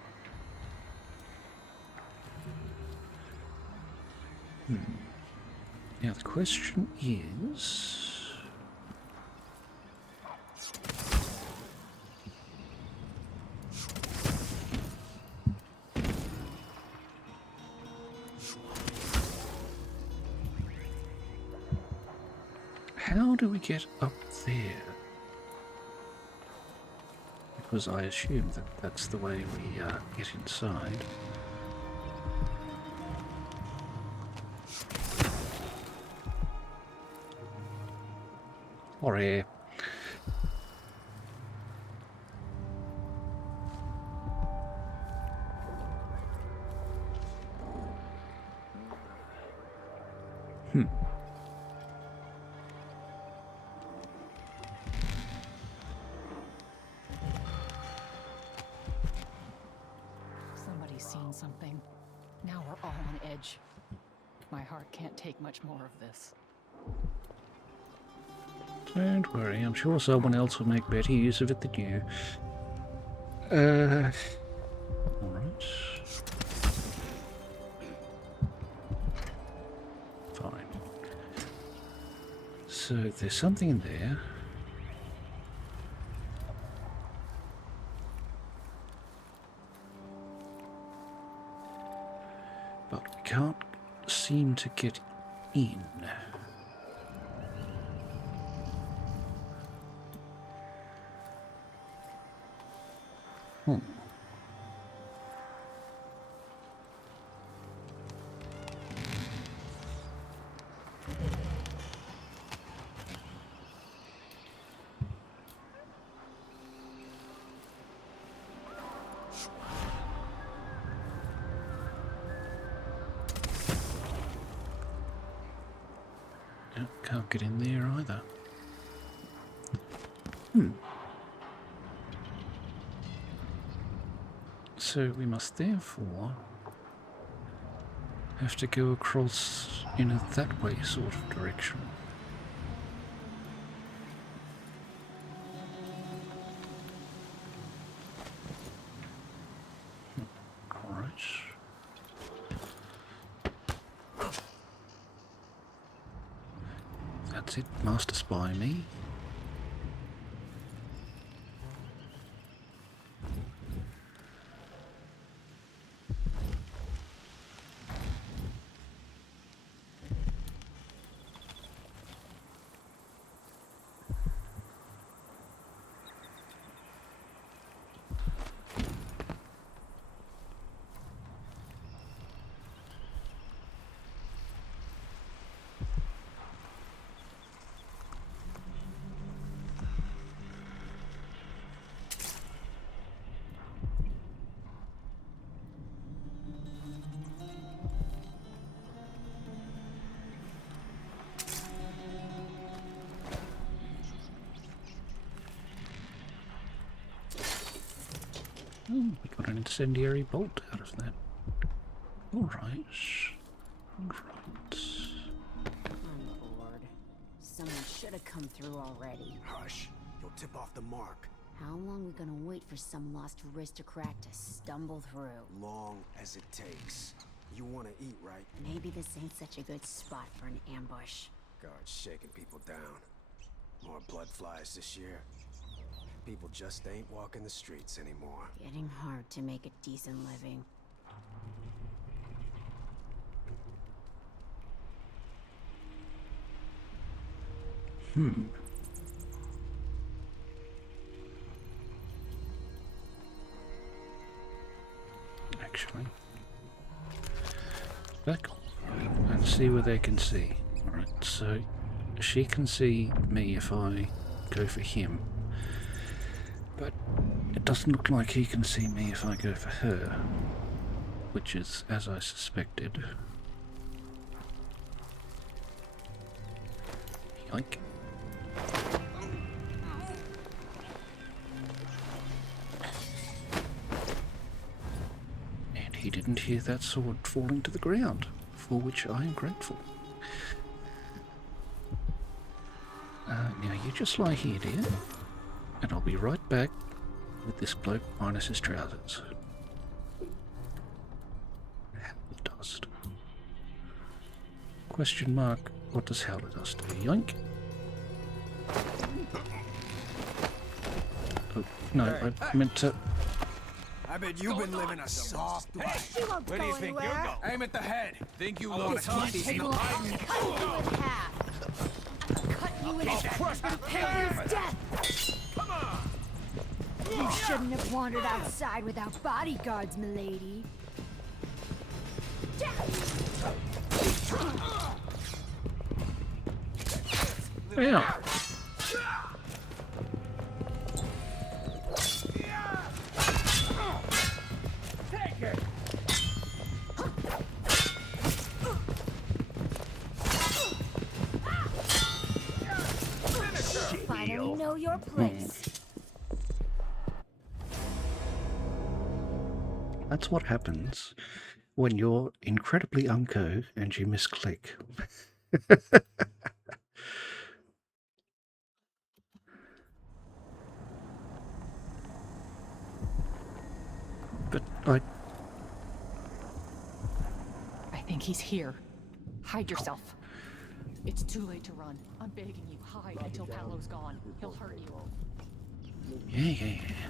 Now, the question is... how do we get up there? Because I assume that that's the way we get inside. Sorry. Somebody's seen something. Now we're all on edge. My heart can't take much more of this. Don't worry, I'm sure someone else will make better use of it than you. Alright. Fine. So there's something in there. But we can't seem to get in. Can't get in there either. So we must therefore have to go across in a that way sort of direction. Alright. That's it, Master Spy me. Oh, we got an incendiary bolt out of that. Alright. Alright. I'm bored. Someone should have come through already. Hush. You'll tip off the mark. How long we gonna wait for some lost aristocrat to stumble through? Long as it takes. You want to eat, right? Maybe this ain't such a good spot for an ambush. Guards shaking people down. More blood flies this year. People just ain't walking the streets anymore. Getting hard to make a decent living. Actually. Back and see where they can see. Alright, so she can see me if I go for him. But it doesn't look like he can see me if I go for her. Which is as I suspected. Yoink. And he didn't hear that sword falling to the ground, for which I am grateful. Now you just lie here, dear, and I'll be right back with this bloke minus his trousers. Howler dust. Question mark, what does howler dust do? Yoink. Oh, no, I meant to... I bet you've been living a soft life. Where do you think you're going? Aim at the head. Think you I look wanna tough? keep these Ain't in lying. Cut you in half! Cut you in half! Prepare his death! Come on! You shouldn't have wandered outside without bodyguards, milady. Yeah. your place. That's what happens when you're incredibly unco and you misclick. But I think he's here. Hide yourself. It's too late to run. I'm begging you, hide until Paolo's gone. He'll hurt you. yeah.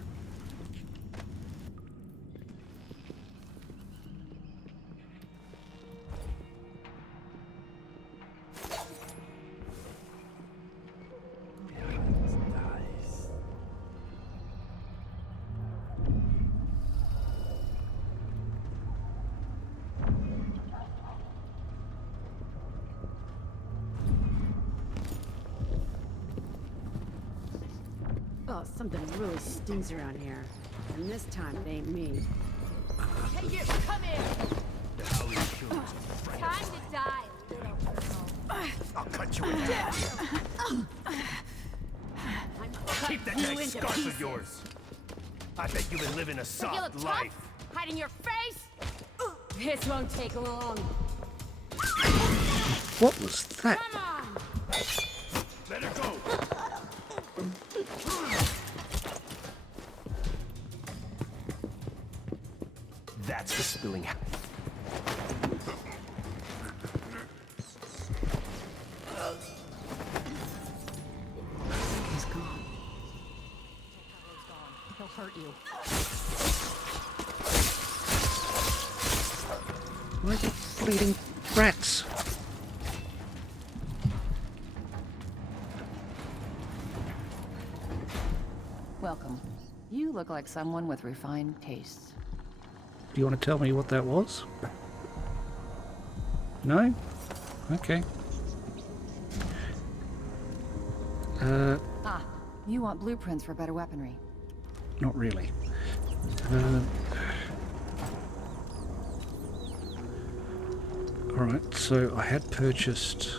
Oh, something really stinks around here. And this time it ain't me. Hey, you, come in! Time to die, little girl. I'll cut you in half. Keep that nice scarf of yours. I bet you've been living a You soft look tough? life. Hiding your face? This won't take long. What was that? Come on! Let her go. That's the spilling. He's gone. He'll hurt you. Why are you bleeding rats? Welcome. You look like someone with refined tastes. Do you want to tell me what that was? No? Okay. You want blueprints for better weaponry. Not really. Alright, so I had purchased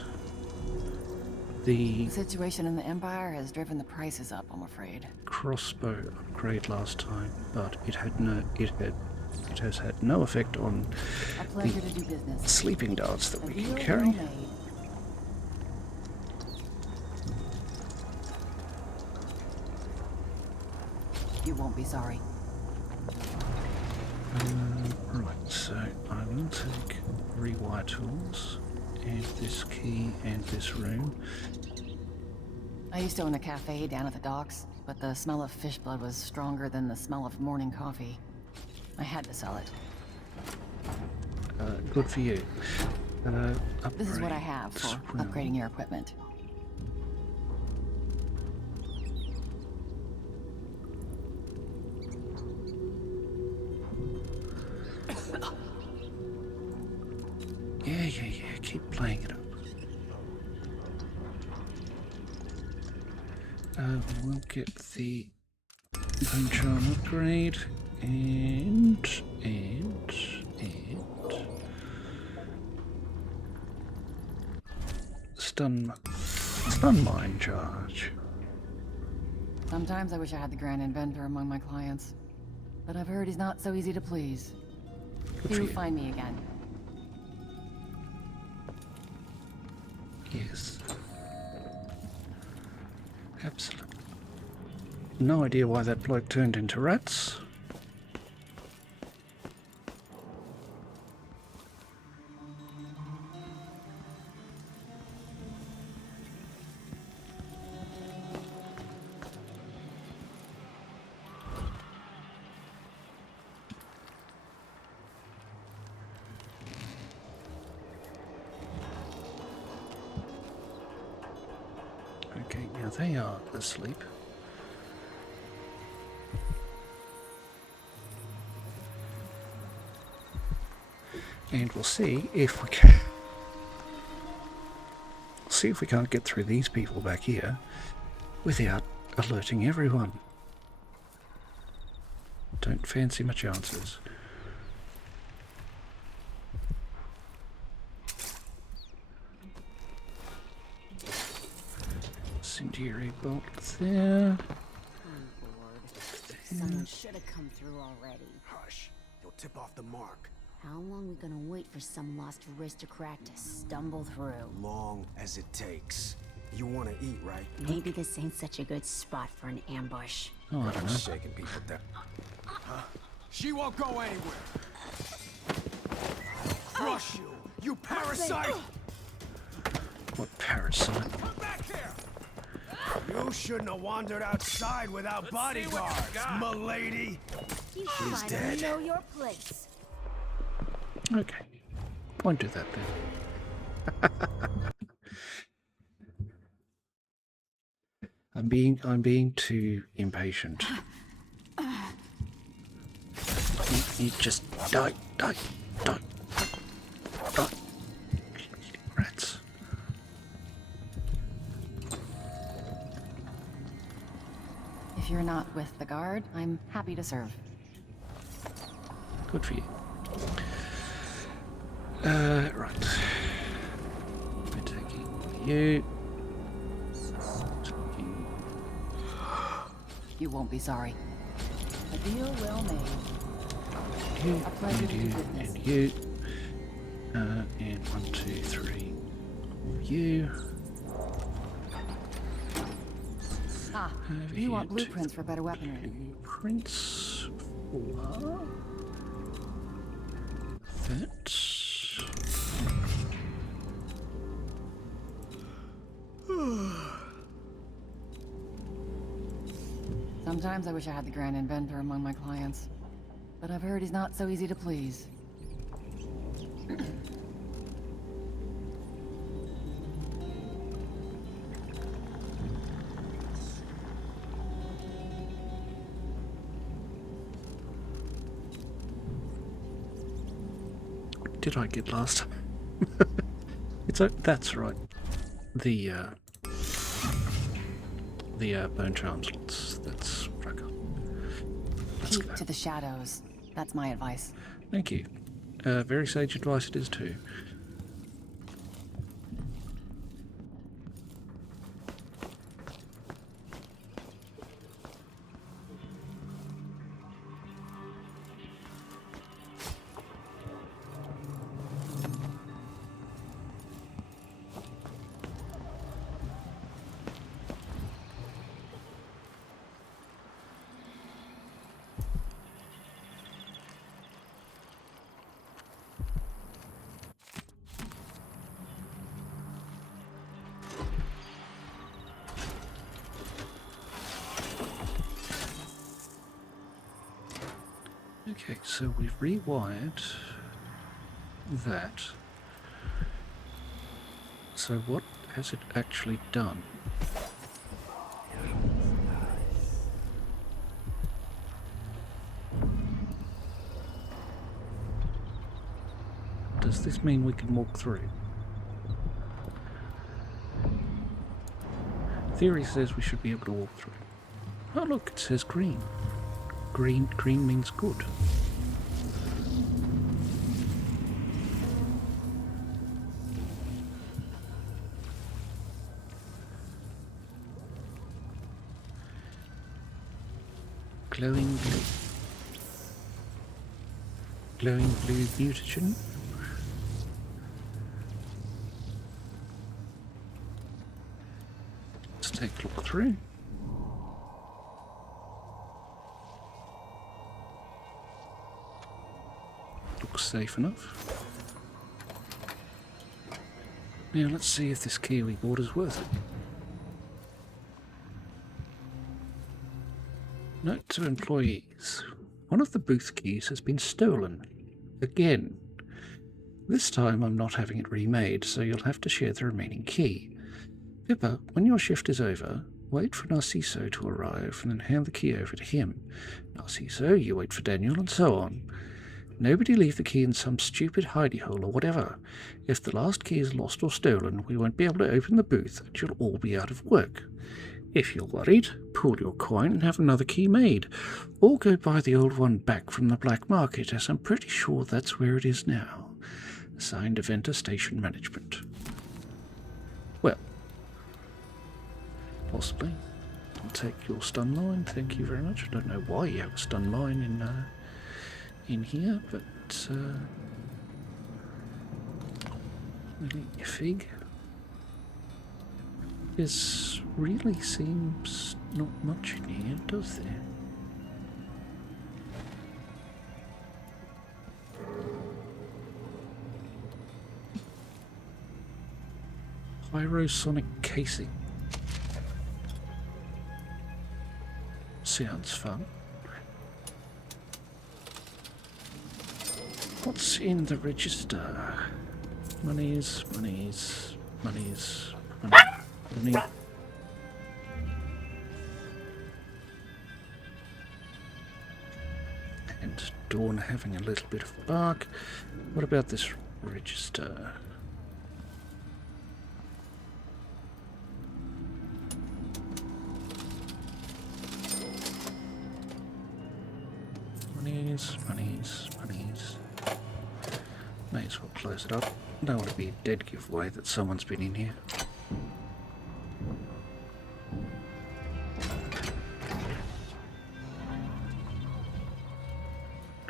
the The situation in the Empire has driven the prices up, I'm afraid. crossbow upgrade last time, but it has had no effect on A pleasure to do business. sleeping darts that A we can deal carry. well made. You won't be sorry. Right, so I will take rewire tools and this key and this room. I used to own a cafe down at the docks, but the smell of fish blood was stronger than the smell of morning coffee. I had to sell it. Good for you. This is what I have for upgrading your equipment. Yeah. Keep playing it up. We'll get the bone charm upgrade and stun mine charge. Sometimes I wish I had the Grand Inventor among my clients, but I've heard he's not so easy to please. Good for Do you. find me again. Yes. Absolutely. No idea why that bloke turned into rats. Okay, now they are asleep. And we'll see if we can. See if we can't get through these people back here without alerting everyone. Don't fancy my chances. Incendiary bolt there. Someone should have come through already. Hush. You'll tip off the mark. How long we gonna wait for some lost aristocrat to stumble through? Long as it takes. You want to eat, right? Maybe this ain't such a good spot for an ambush. Oh, I don't know. Shaking people down. Huh? She won't go anywhere. Crush you, you parasite! What parasite? Come back here! You shouldn't have wandered outside without bodyguards, m'lady. You He's dead. know your place. Okay. Won't do that then. I'm being too impatient. You just die. Rats. If you're not with the guard, I'm happy to serve. Good for you. Right. We're taking you. Taking You won't be sorry. A deal well made. you, A pleasure and to do you, business. and you. And 1, 2, 3. You. Ah, Over you here want to blueprints for better weaponry. Prints for that. Sometimes I wish I had the Grand Inventor among my clients. But I've heard he's not so easy to please. What did I get last time? That's right. The bone charms. That's what I got. Let's Keep go. to the shadows. That's my advice. Thank you. Very sage advice it is too. Okay, so we've rewired that. So what has it actually done? Does this mean we can walk through? Theory says we should be able to walk through. Oh look, it says green. Green means good. Glowing blue. Glowing blue mutagen. Let's take a look through. Looks safe enough. Now let's see if this kiwi board is worth it. Note to employees. One of the booth keys has been stolen. Again. This time I'm not having it remade, so you'll have to share the remaining key. Pippa, when your shift is over, wait for Narciso to arrive and then hand the key over to him. Narciso, you wait for Daniel, and so on. Nobody leave the key in some stupid hidey hole or whatever. If the last key is lost or stolen, we won't be able to open the booth and you'll all be out of work. If you're worried, pool your coin and have another key made, or go buy the old one back from the black market, as I'm pretty sure that's where it is now. Signed, Aventa Station Management. Well, Possibly. I'll take your stun mine, thank you very much. I don't know why you have a stun mine in here, but you fig. This really seems not much in here, does there? Pyrosonic casing. Sounds fun. What's in the register? Monies. Money. And Dawn having a little bit of a bark. What about this register? Monies. May as well close it up. Don't want to be a dead giveaway that someone's been in here.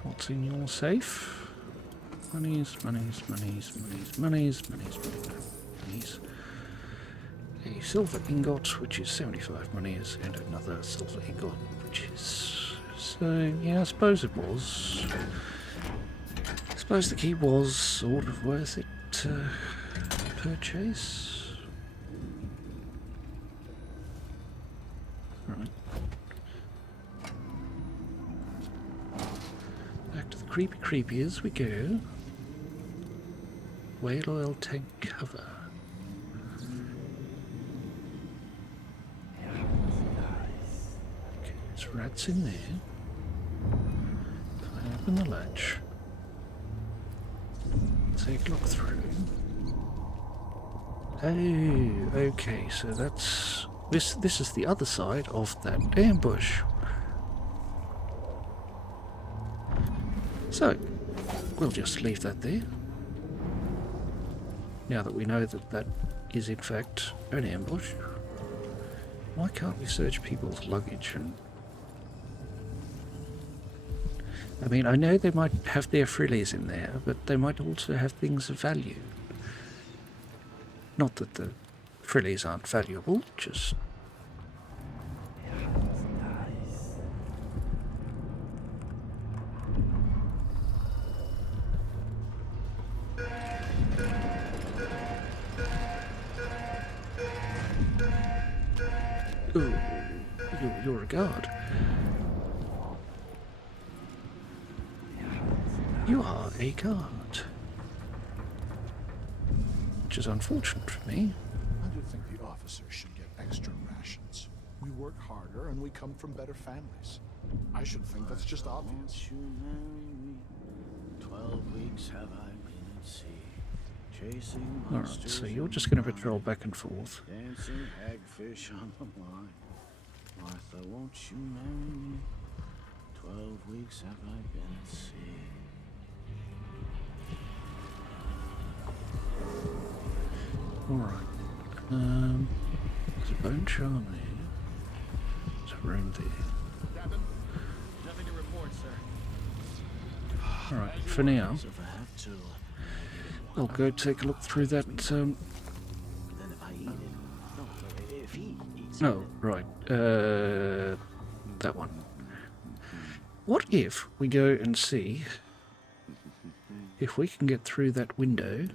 What's in your safe? Monies. A silver ingot, which is 75 monies, and another silver ingot, which is... So, yeah, I suppose it was. I suppose the key was sort of worth it to purchase. Right. Back to the creepy as we go. Whale oil tank cover. Okay, there's rats in there. If I open the latch, take a look through. Oh, okay, so that's this is the other side of that ambush. So we'll just leave that there. Now that we know that that is in fact an ambush, why can't we search people's luggage? And I mean, I know they might have their frillies in there, but they might also have things of value. Not that the frillies aren't valuable, just... Ooh, you're a guard. You are a guard. Which is unfortunate for me. I do think the officers should get extra rations. We work harder and we come from better families. I should think that's just obvious. 12 weeks have I been at sea, chasing Alright, so you're just going to patrol back and forth. dancing hagfish on the line. Martha, won't you marry me? 12 weeks have I been at sea. Alright. There's a bone charm there. There's a room there. Captain, nothing to report, sir. Alright, for now, I'll go take a look through that, Oh, right. That one. What if we go and see if we can get through that window?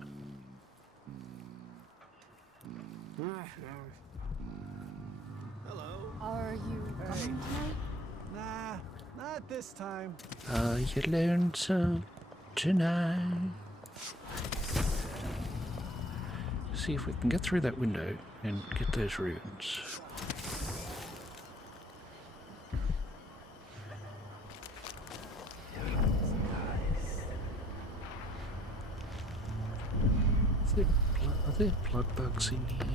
Hello. Are you coming tonight? Nah, not this time. Are you lonesome tonight? See if we can get through that window and get those runes. Are there blood bugs in here?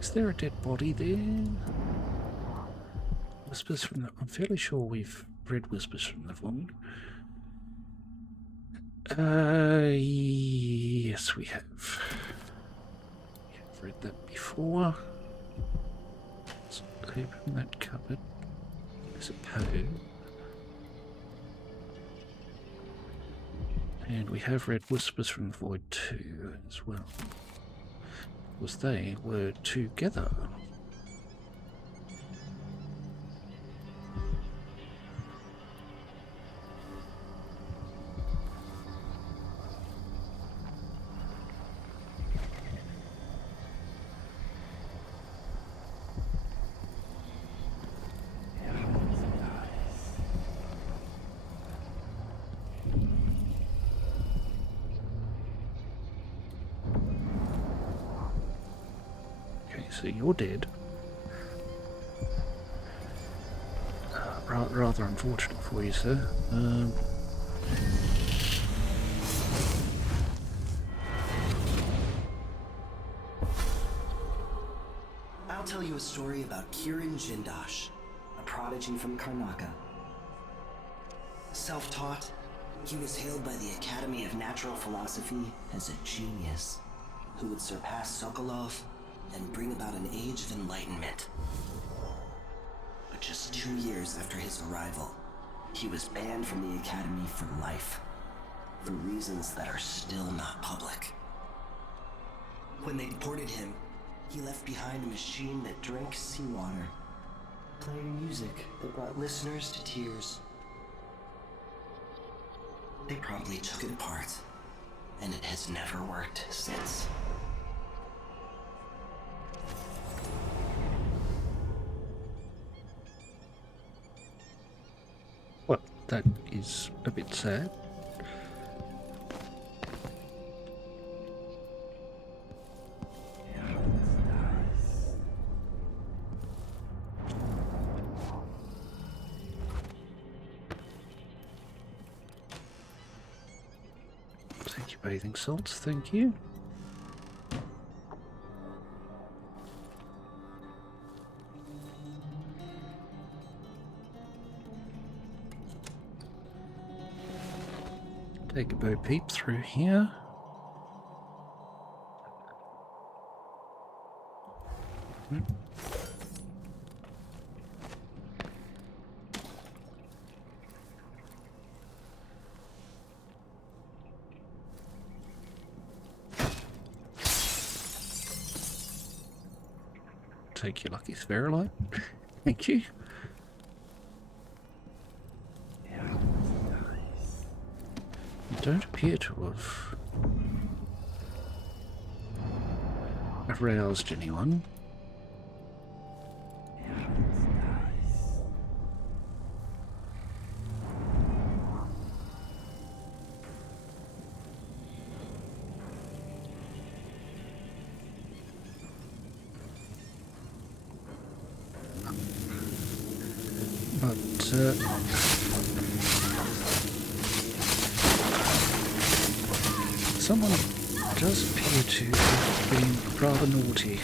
Is there a dead body there? I'm fairly sure we've Red Whispers from the Void. Yes, we have. I've read that before. Let's open that cupboard. There's a poo. And we have read Whispers from the Void 2 as well. Because they were together. So you're dead. Rather unfortunate for you, sir. I'll tell you a story about Kirin Jindosh, a prodigy from Karnaca. Self-taught, he was hailed by the Academy of Natural Philosophy as a genius who would surpass Sokolov and bring about an age of enlightenment. But just 2 years after his arrival, he was banned from the Academy for life, for reasons that are still not public. When they deported him, he left behind a machine that drank seawater, playing music that brought listeners to tears. They promptly took it apart, and it has never worked since. Well, that is a bit sad. Thank you, bathing salts, thank you. Take a bo peep through here. Take your lucky spherolite. Thank you. Don't appear to have aroused anyone. But someone does appear to have been rather naughty.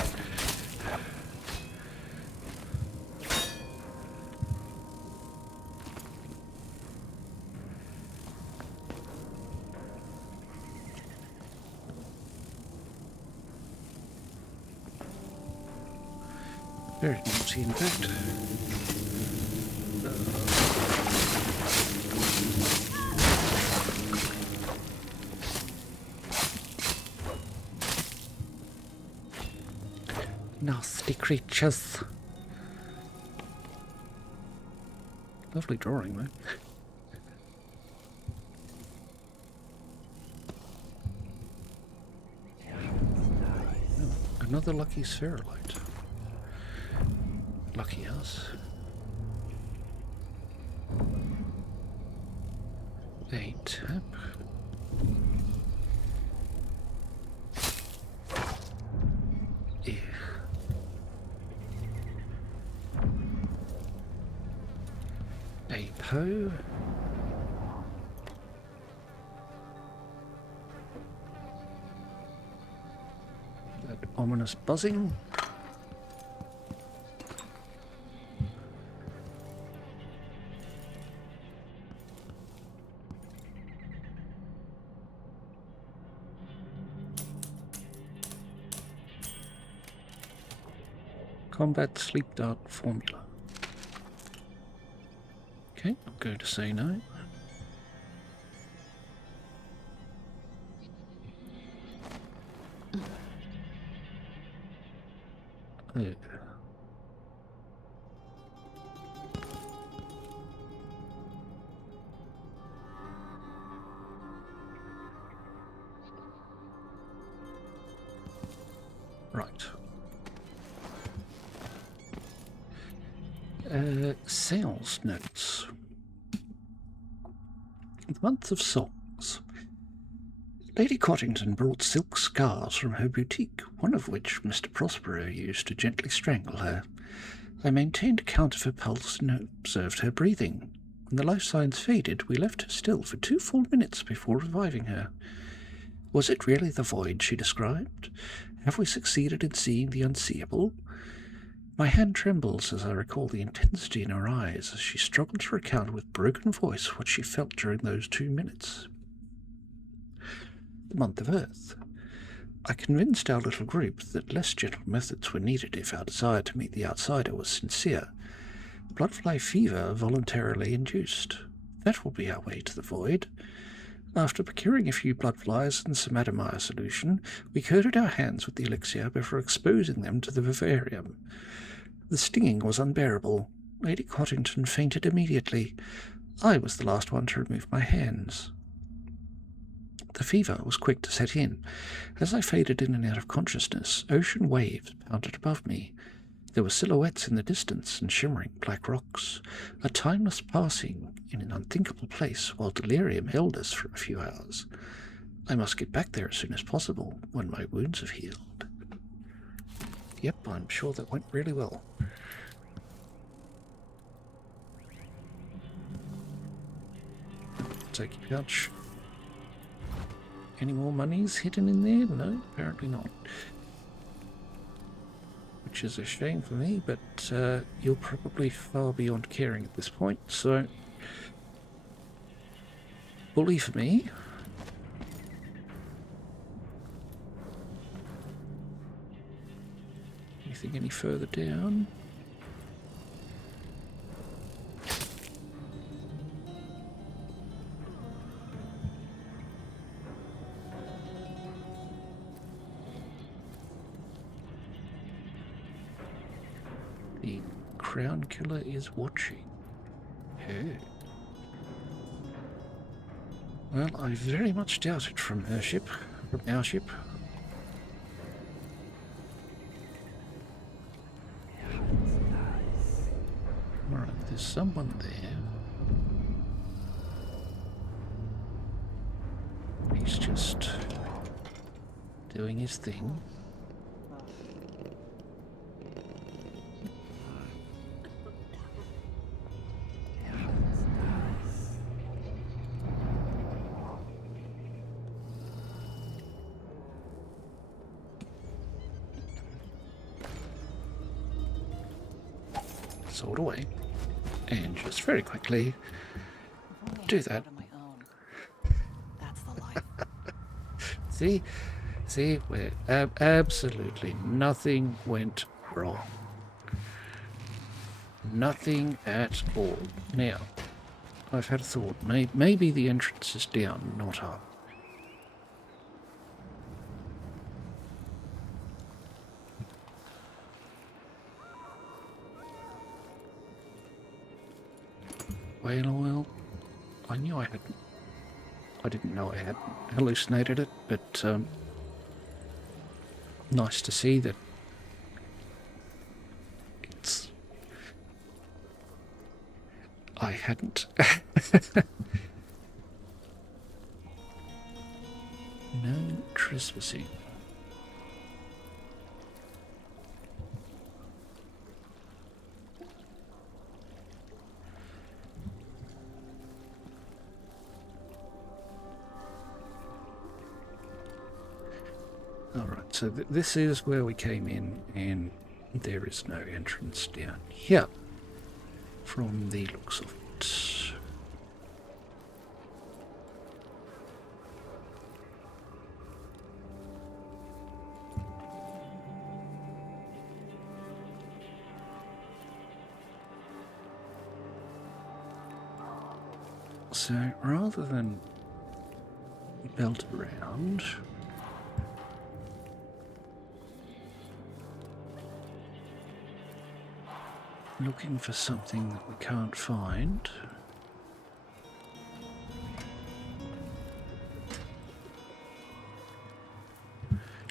Very naughty, in fact. Nasty creatures. Lovely drawing, though. Oh, another lucky spherolite. Lucky us. A tap. Yeah. A po. That ominous buzzing. combat sleep dart formula. Okay, I'm going to say no. Oh. Right. Sales notes. The month of songs. Lady Cottington brought silk scarves from her boutique, one of which Mr. Prospero used to gently strangle her. I maintained a count of her pulse and observed her breathing. When the life signs faded, we left her still for 2 full minutes before reviving her. Was it really the void she described? Have we succeeded in seeing the unseeable? My hand trembles as I recall the intensity in her eyes as she struggled to recount with broken voice what she felt during those 2 minutes. The month of Earth. I convinced our little group that less gentle methods were needed if our desire to meet the outsider was sincere. Bloodfly fever voluntarily induced. That will be our way to the void. After procuring a few bloodflies and some Adamire solution, we coated our hands with the elixir before exposing them to the vivarium. The stinging was unbearable. Lady Cottington fainted immediately. I was the last one to remove my hands. The fever was quick to set in. As I faded in and out of consciousness, ocean waves pounded above me. There were silhouettes in the distance and shimmering black rocks, a timeless passing in an unthinkable place while delirium held us for a few hours. I must get back there as soon as possible, when my wounds have healed. Yep, I'm sure that went really well. Take your pouch. Any more monies hidden in there? No, apparently not. Which is a shame for me, but you're probably far beyond caring at this point, so bully for me. Anything any further down? The Crown Killer is watching. Oh. Well, I very much doubt it from her ship, from our ship. Alright, there's someone there. He's just doing his thing. Sword away, and just very quickly do that. That's the life. See, where absolutely nothing went wrong. Nothing at all. Now, I've had a thought. Maybe the entrance is down, not up. Whale oil. I knew I hadn't. I didn't know I had hallucinated it, but nice to see that it's. I hadn't. No trespassing. Alright, so this is where we came in, and there is no entrance down here, from the looks of it. So rather than belt around, looking for something that we can't find.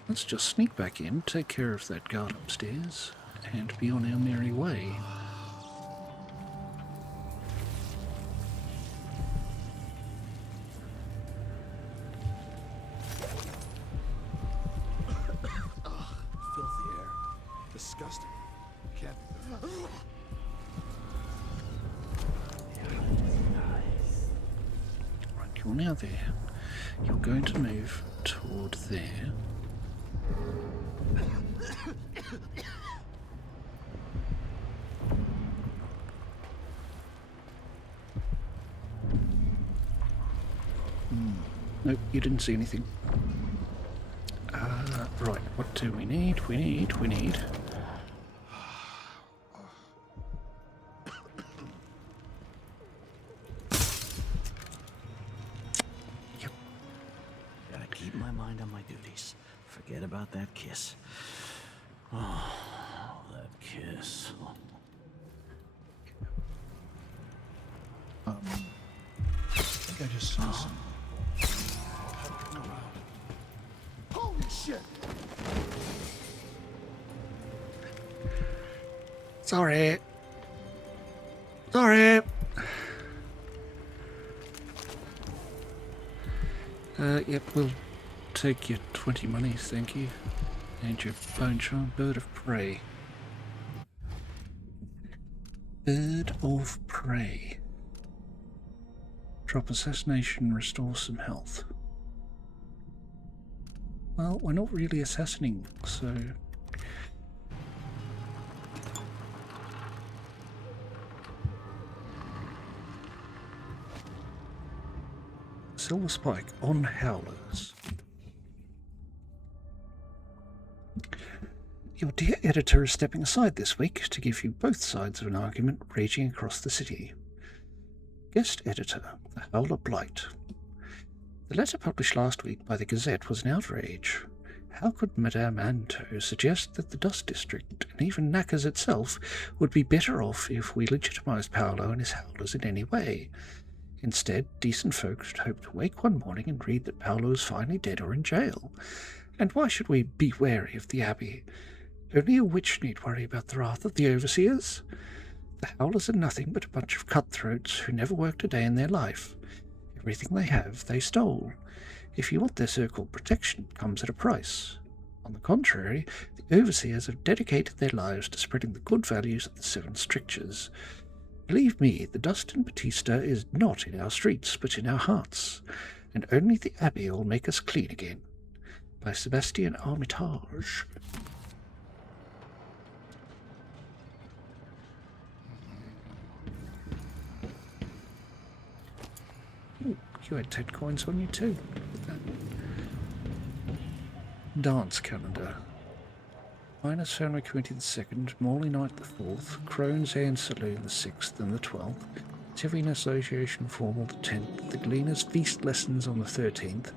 Let's just sneak back in, take care of that guard upstairs, and be on our merry way. Filthy air. Disgusting. Can't be good. Right, you're now there. You're going to move toward there. Nope, you didn't see anything. Right, what do we need? We need... Yep. Gotta keep my mind on my duties. Forget about that kiss. Oh, that kiss. I think I just saw some. Holy shit! Sorry. Sorry. Yep, we'll take your 20 monies, thank you. And your bone charm bird of prey. Bird of prey. Drop assassination, restore some health. Well, we're not really assassinating, so... Silver Spike on Howlers. Your dear editor is stepping aside this week to give you both sides of an argument raging across the city. Guest editor, the Howler Blight. The letter published last week by the Gazette was an outrage. How could Madame Anto suggest that the Dust District, and even Knackers itself, would be better off if we legitimised Paolo and his Howlers in any way? Instead, decent folk should hope to wake one morning and read that Paolo is finally dead or in jail. And why should we be wary of the Abbey? Only a witch need worry about the wrath of the overseers. The Howlers are nothing but a bunch of cutthroats who never worked a day in their life. Everything they have, they stole. If you want their circle, protection comes at a price. On the contrary, the overseers have dedicated their lives to spreading the good values of the Seven Strictures. Believe me, the dust in Batista is not in our streets, but in our hearts, and only the Abbey will make us clean again. By Sebastian Armitage. Ooh, you had 10 coins on you too. Dance calendar. Miners Family Committee the 2nd, Morley Night the 4th, Crone's Ann Saloon the 6th and the 12th, Tiverton Association Formal the 10th, the Gleaners Feast Lessons on the 13th,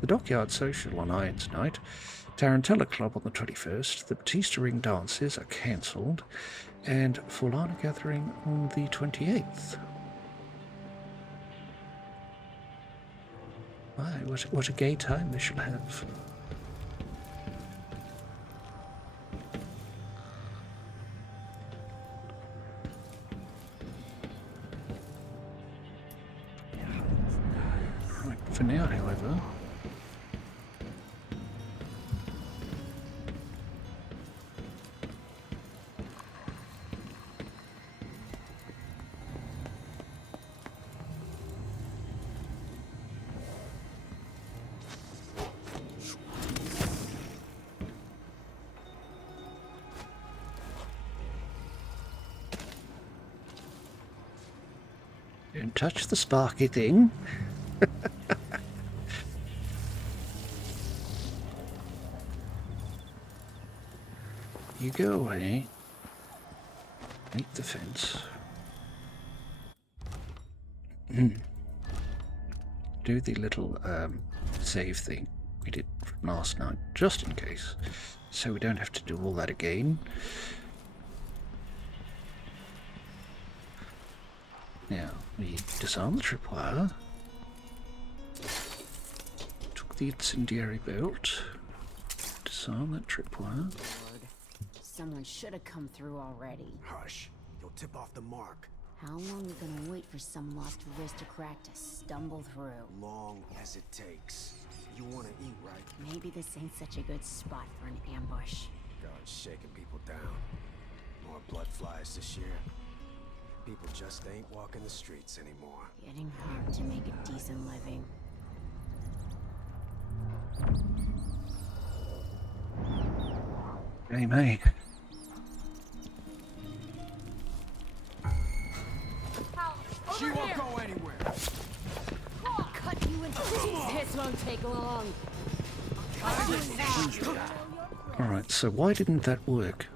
the Dockyard Social on Irons Night, Tarantella Club on the 21st, the Batista Ring Dances are cancelled, and Forlana Gathering on the 28th. My, what a gay time they shall have. For now, however, don't touch the sparky thing. You go away. Meet the fence. do the little save thing we did from last night, just in case, so we don't have to do all that again. Now, we disarm the tripwire, took the incendiary belt, disarm that tripwire. Lord, someone should have come through already. Hush. You'll tip off the mark. How long are we gonna wait for some lost aristocrat to stumble through? Long as it takes. You want to eat, right? Maybe this ain't such a good spot for an ambush. God's shaking people down. More blood flies this year. People just ain't walking the streets anymore. Getting hard to make a decent living. Hey, mate. She won't go anywhere. Cut you into pieces. This won't take long. Alright, so why didn't that work?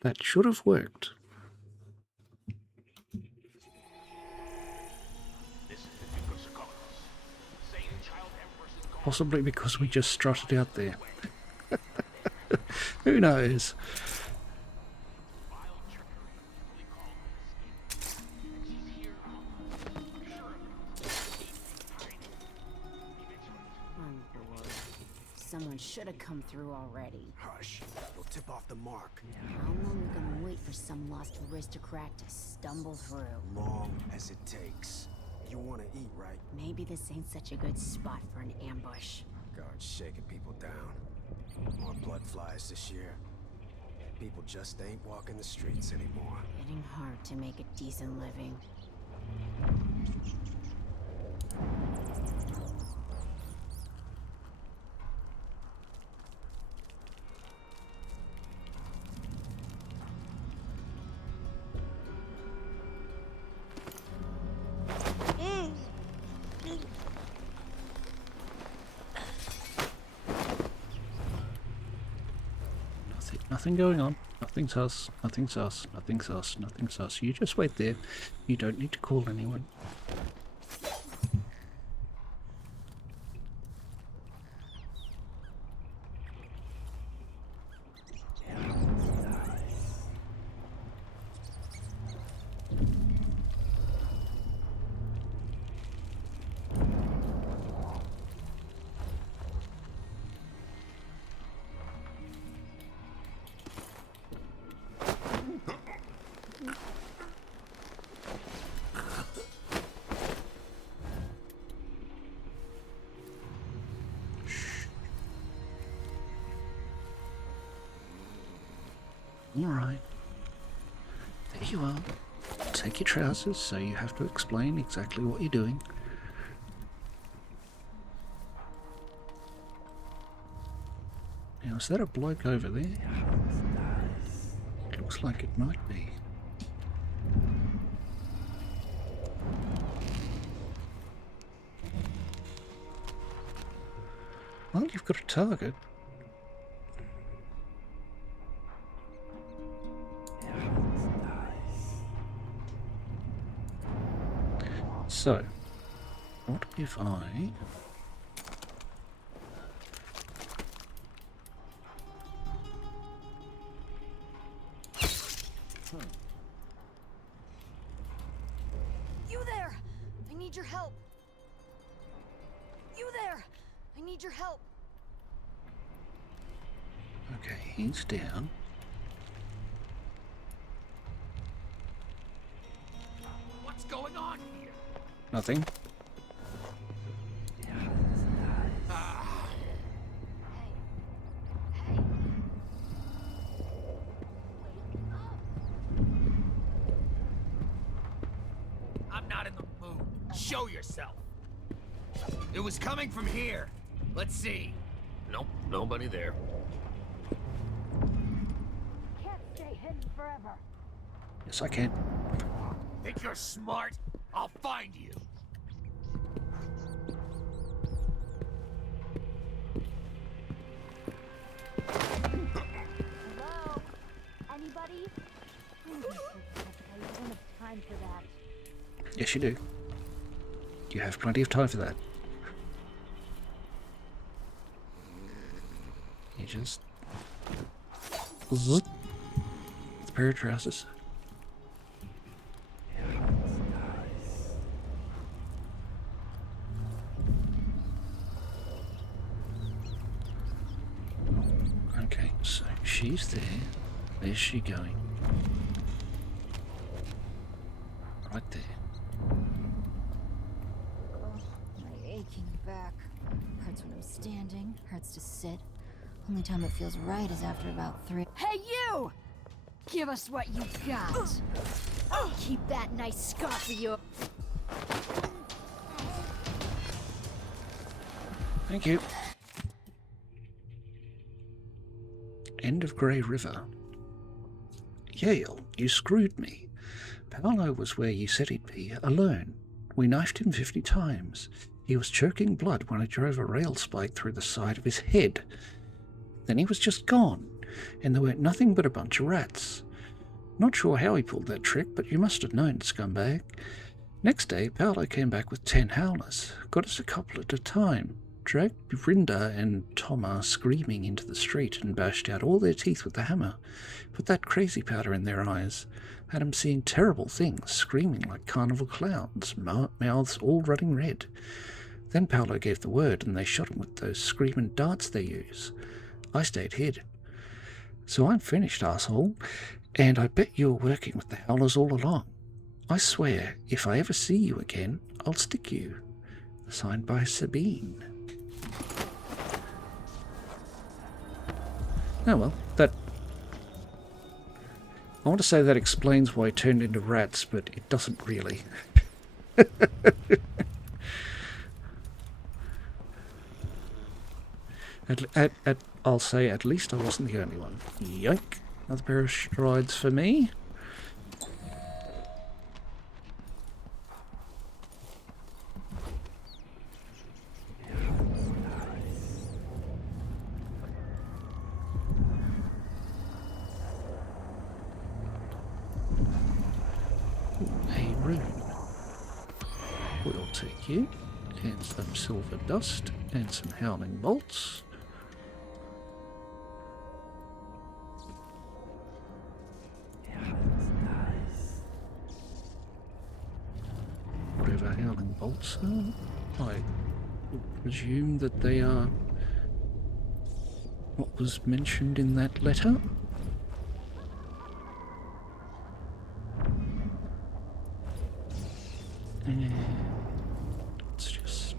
That should have worked. Possibly because we just strutted out there. Who knows? Someone should have come through already. Hush. You'll tip off the mark. How long are we gonna wait for some lost aristocrat to stumble through? Long as it takes. You want to eat, right? Maybe this ain't such a good spot for an ambush. God's shaking people down. More blood flies this year. People just ain't walking the streets anymore. Getting hard to make a decent living. Nothing going on. Nothing's us. Nothing's us. Nothing's us. Nothing's us. You just wait there. You don't need to call anyone. Alright. There you are. Take your trousers, so you have to explain exactly what you're doing. Now, is that a bloke over there? Looks like it might be. Well, you've got a target. So, what if I... You there! I need your help! You there! I need your help! Okay, he's down. What's going on here? Nothing. I'm not in the mood. Show yourself. It was coming from here. Let's see. Nope, nobody there. Can't stay hidden forever. Yes, I can. Think you're smart? I'll find you. Hello? Anybody Yes, you do. You have plenty of time for that. You just... Zzz. It's a pair of trousers. Okay, so she's there. Where's she going? Right there. My aching back. Hurts when I'm standing, hurts to sit. Only time it feels right is after about 3. Hey, you! Give us what you got. Keep that nice scarf of yours. Thank you. End of Grey River. Yale, you screwed me. Paolo was where you said he'd be, alone. We knifed him 50 times. He was choking blood when I drove a rail spike through the side of his head. Then he was just gone, and there weren't nothing but a bunch of rats. Not sure how he pulled that trick, but you must have known, scumbag. Next day, Paolo came back with 10 howlers, got us a couple at a time, dragged Brinda and Toma screaming into the street and bashed out all their teeth with the hammer, put that crazy powder in their eyes, had them seeing terrible things, screaming like carnival clowns, mouths all running red. Then Paolo gave the word, and they shot him with those screaming darts they use. I stayed hid. So I'm finished, asshole, and I bet you're working with the howlers all along. I swear, if I ever see you again, I'll stick you. Signed by Sabine. Oh well, that... I want to say that explains why he turned into rats, but it doesn't really. I'll say at least I wasn't the only one. Yoink. Another pair of strides for me. A rune. We'll take you. And some silver dust. And some howling bolts. Whatever howling bolts are, I would presume that they are what was mentioned in that letter. And it's just...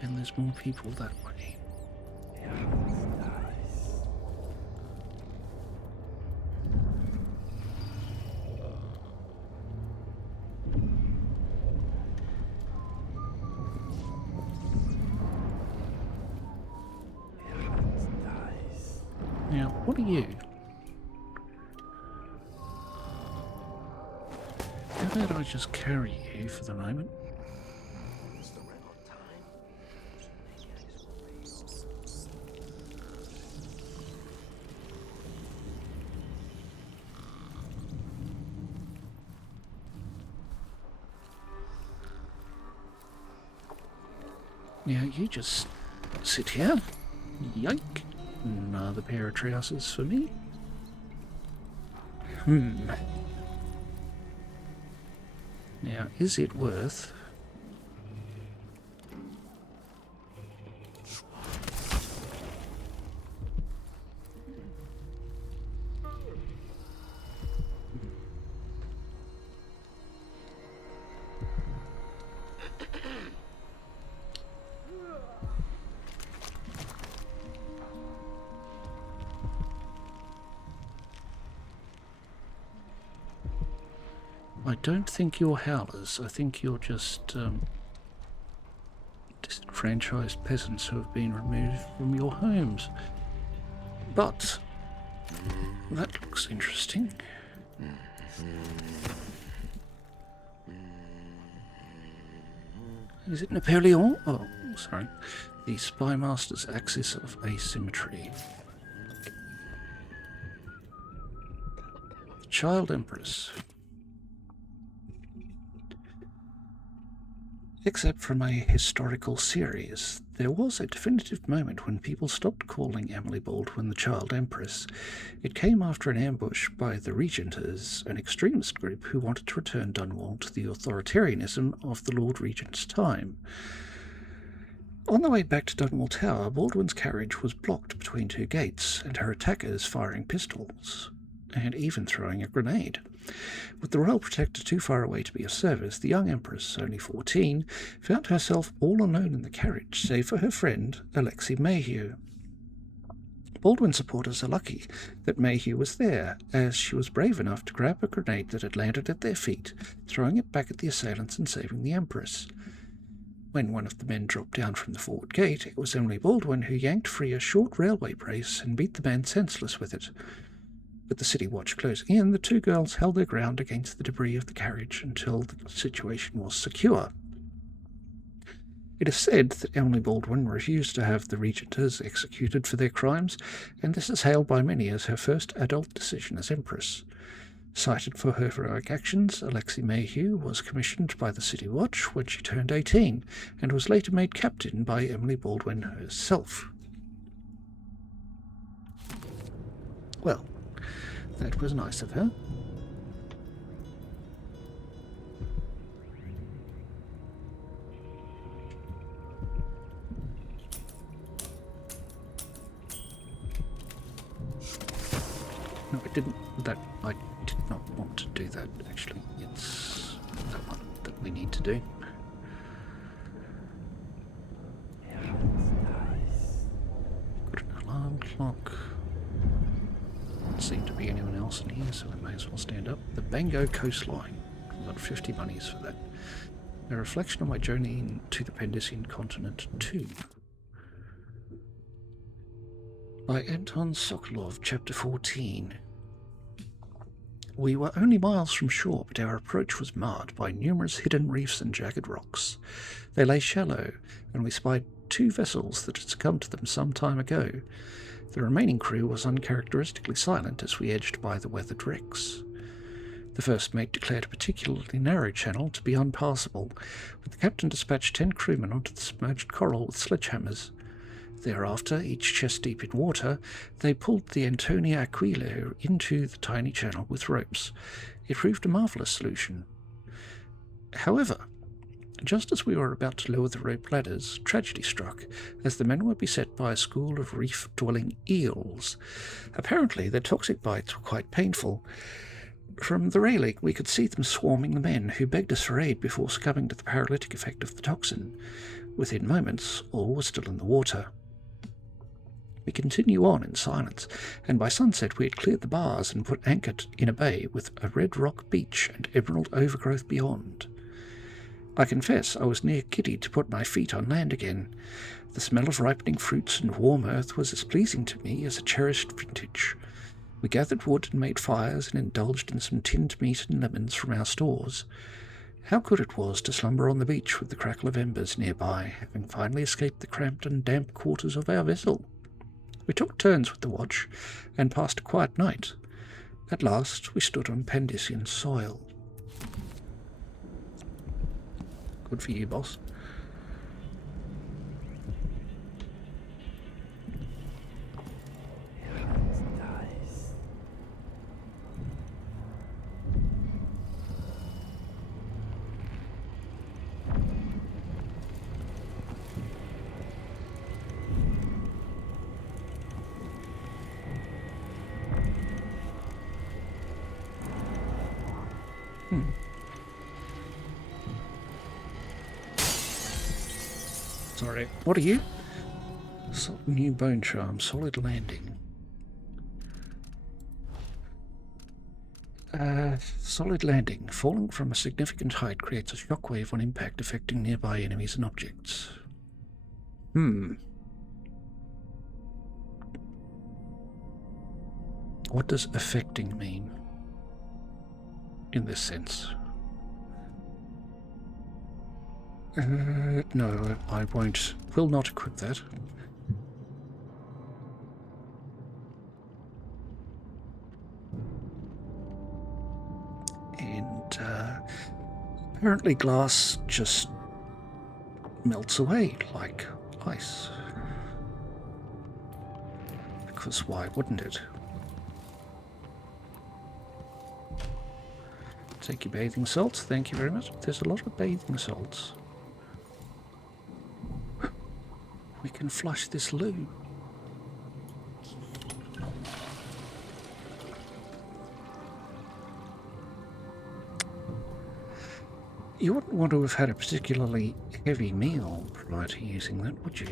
And there's more people that way. Now, what are you? How about I just carry you for the moment? Now you just sit here. Yoink. Another pair of trousers for me. Now, is it worth... I don't think you're howlers. I think you're just disenfranchised peasants who have been removed from your homes. But that looks interesting. Is it Napoleon? Oh, sorry. The Spy Master's Axis of Asymmetry. Child Empress. Except from a historical series, there was a definitive moment when people stopped calling Emily Baldwin the Child Empress. It came after an ambush by the Regenters, an extremist group who wanted to return Dunwall to the authoritarianism of the Lord Regent's time. On the way back to Dunwall Tower, Baldwin's carriage was blocked between two gates, and her attackers firing pistols, and even throwing a grenade. With the Royal Protector too far away to be of service, the young Empress, only 14, found herself all alone in the carriage, save for her friend, Alexei Mayhew. Baldwin supporters are lucky that Mayhew was there, as she was brave enough to grab a grenade that had landed at their feet, throwing it back at the assailants and saving the Empress. When one of the men dropped down from the forward gate, it was Emily Baldwin who yanked free a short railway brace and beat the man senseless with it. With the city watch closing in, the two girls held their ground against the debris of the carriage until the situation was secure. It is said that Emily Baldwin refused to have the Regenters executed for their crimes, and this is hailed by many as her first adult decision as Empress. Cited for her heroic actions, Alexei Mayhew was commissioned by the City Watch when she turned 18, and was later made captain by Emily Baldwin herself. Well, that was nice of her. No, I did not want to do that, actually. It's that one that we need to do. Got an alarm clock. Doesn't seem to be anyone else in here, so we may as well stand up. The Bango Coastline. I've got 50 monies for that. A reflection on my journey to the Pendician continent 2. By Anton Sokolov, Chapter 14. We were only miles from shore, but our approach was marred by numerous hidden reefs and jagged rocks. They lay shallow, and we spied 2 vessels that had succumbed to them some time ago. The remaining crew was uncharacteristically silent as we edged by the weathered wrecks. The first mate declared a particularly narrow channel to be unpassable, but the captain dispatched 10 crewmen onto the submerged coral with sledgehammers. Thereafter, each chest-deep in water, they pulled the Antonia Aquila into the tiny channel with ropes. It proved a marvellous solution. However, just as we were about to lower the rope ladders, tragedy struck, as the men were beset by a school of reef-dwelling eels. Apparently, their toxic bites were quite painful. From the railing, we could see them swarming the men, who begged us for aid before succumbing to the paralytic effect of the toxin. Within moments, all were still in the water. We continue on in silence, and by sunset we had cleared the bars and put anchor in a bay with a red rock beach and emerald overgrowth beyond. I confess I was near giddy to put my feet on land again. The smell of ripening fruits and warm earth was as pleasing to me as a cherished vintage. We gathered wood and made fires and indulged in some tinned meat and lemons from our stores. How good it was to slumber on the beach with the crackle of embers nearby, having finally escaped the cramped and damp quarters of our vessel. We took turns with the watch, and passed a quiet night. At last we stood on Pendician soil. Good for you, boss. Sorry, what are you? New bone charm, solid landing. Solid landing. Falling from a significant height creates a shockwave on impact, affecting nearby enemies and objects. What does affecting mean in this sense? No, I won't. Will not equip that. And apparently glass just melts away like ice. Because why wouldn't it? Take your bathing salts, thank you very much. There's a lot of bathing salts. We can flush this loo. You wouldn't want to have had a particularly heavy meal prior to using that, would you?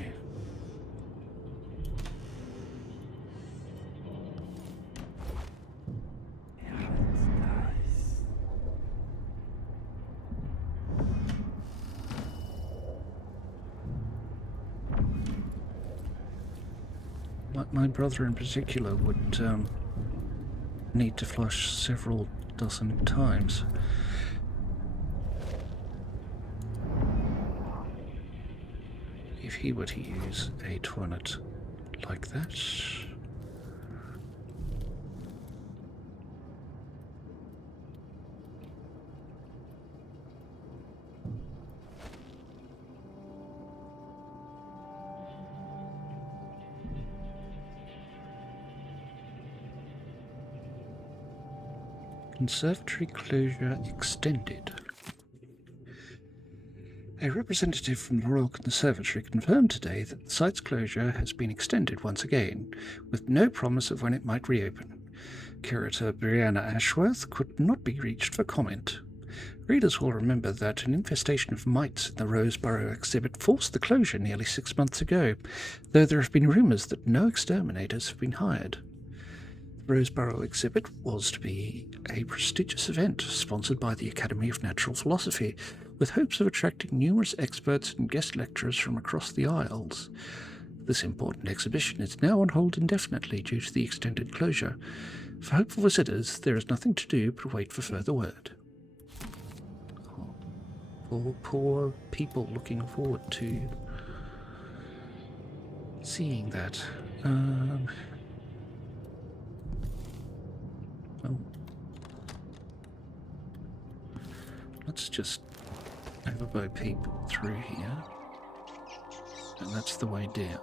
My brother in particular would need to flush several dozen times. If he were to use a toilet like that. Conservatory closure extended. A representative from the Royal Conservatory confirmed today that the site's closure has been extended once again, with no promise of when it might reopen. Curator Brianna Ashworth could not be reached for comment. Readers will remember that an infestation of mites in the Roseborough exhibit forced the closure nearly 6 months ago, though there have been rumours that no exterminators have been hired. The Roseborough exhibit was to be a prestigious event sponsored by the Academy of Natural Philosophy, with hopes of attracting numerous experts and guest lecturers from across the Isles. This important exhibition is now on hold indefinitely due to the extended closure. For hopeful visitors, there is nothing to do but wait for further word. Poor people looking forward to seeing that. Let's just have a bow peep through here. And that's the way down.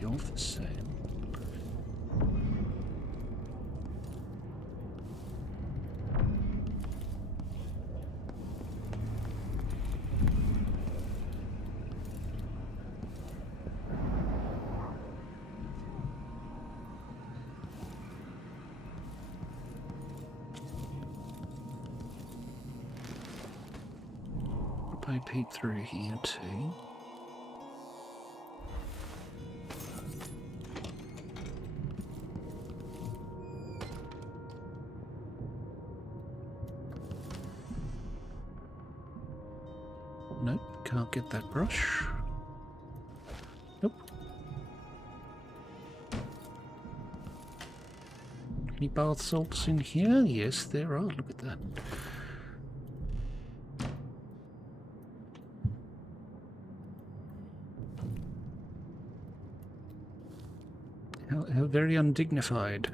You're the same. I peek through here too. Nope, can't get that brush. Nope. Any bath salts in here? Yes, there are. Look at that. How very undignified.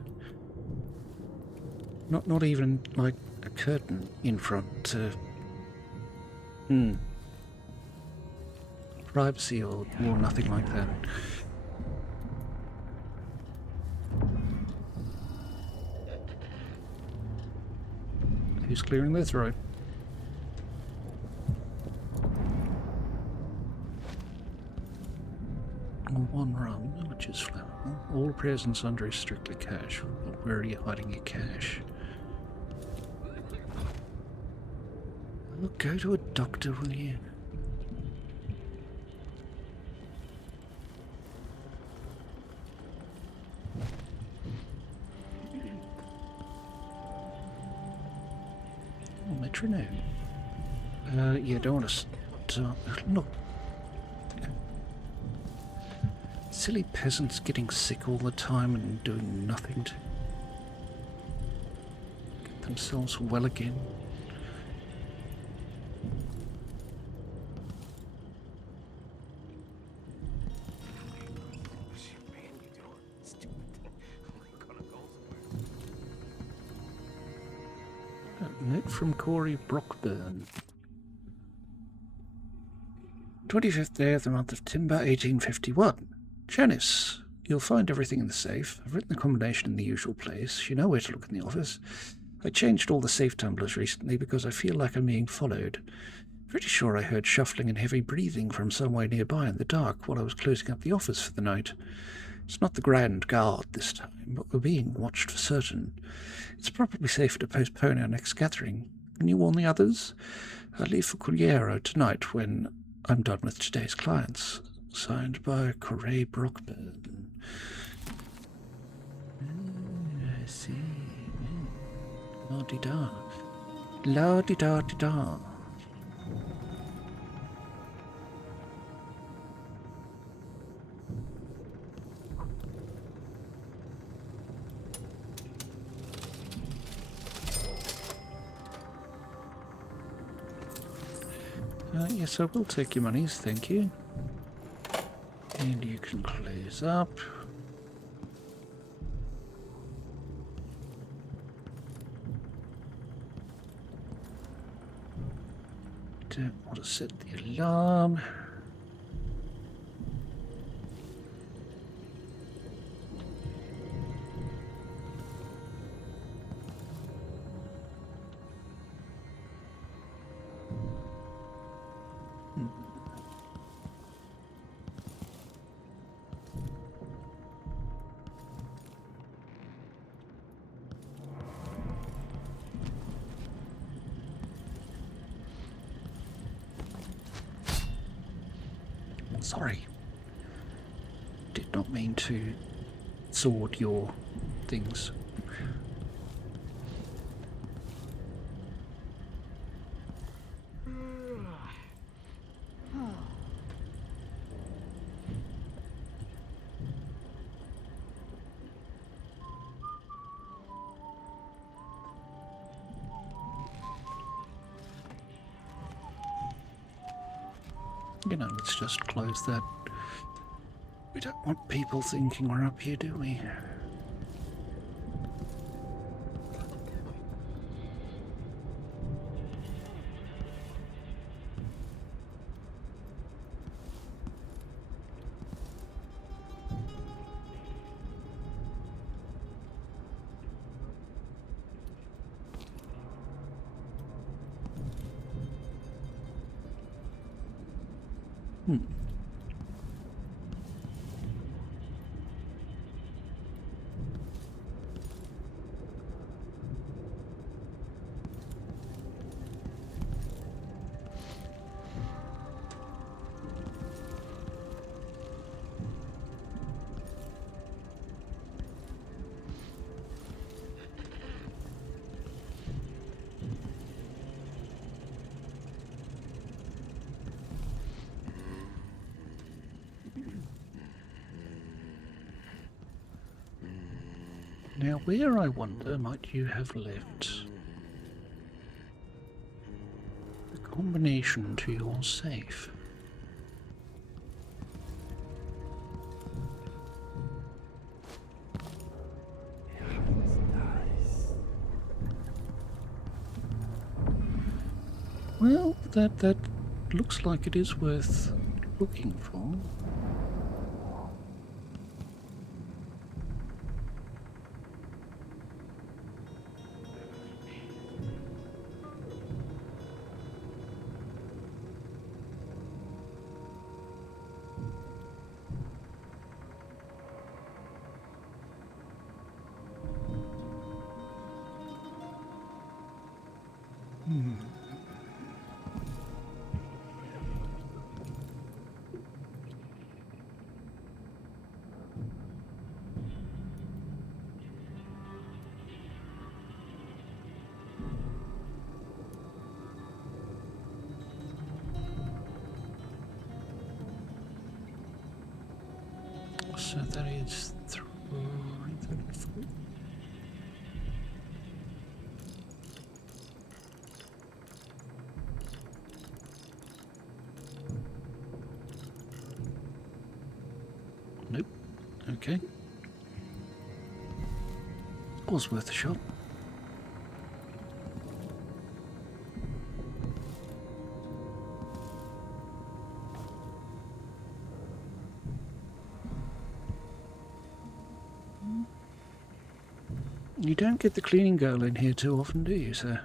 Not even like a curtain in front. Privacy or nothing like that. Who's clearing their throat? One run, which is flammable. All repairs and sundry strictly cash. Where are you hiding your cash? Well, go to a doctor, will you? Oh, metronome. Yeah, don't want to start. Look. silly peasants getting sick all the time and doing nothing to get themselves well again. A note from Corey Brockburn. 25th day of the month of Timber, 1851. Janice, you'll find everything in the safe. I've written the combination in the usual place. You know where to look in the office. I changed all the safe tumblers recently because I feel like I'm being followed. Pretty sure I heard shuffling and heavy breathing from somewhere nearby in the dark while I was closing up the office for the night. It's not the Grand Guard this time, but we're being watched for certain. It's probably safer to postpone our next gathering. Can you warn the others? I'll leave for Culiero tonight when I'm done with today's clients. Signed by Corey Brockburn. I see. La-di-da. La-di-da-di-da. Yes, I will take your monies, thank you. And you can close up. Don't want to set the alarm. Sorry. Did not mean to sword your things. You know, let's just close that. We don't want people thinking we're up here, do we? Now, where, I wonder, might you have left the combination to your safe? Well, that looks like it is worth looking for. So that is 3, 34. Nope. Okay. Was worth a shot. You don't get the cleaning girl in here too often, do you, sir?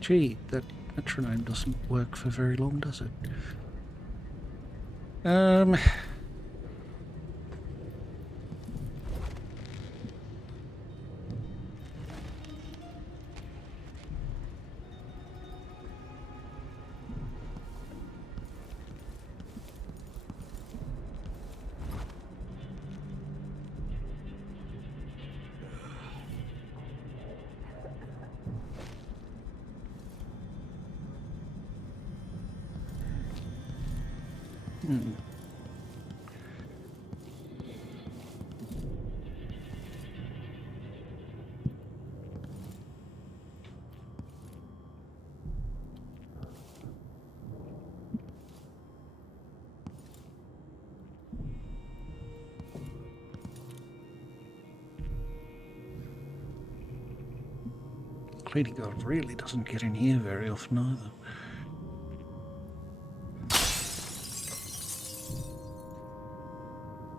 Gee, that metronome doesn't work for very long, does it? Cleaning girl really doesn't get in here very often either.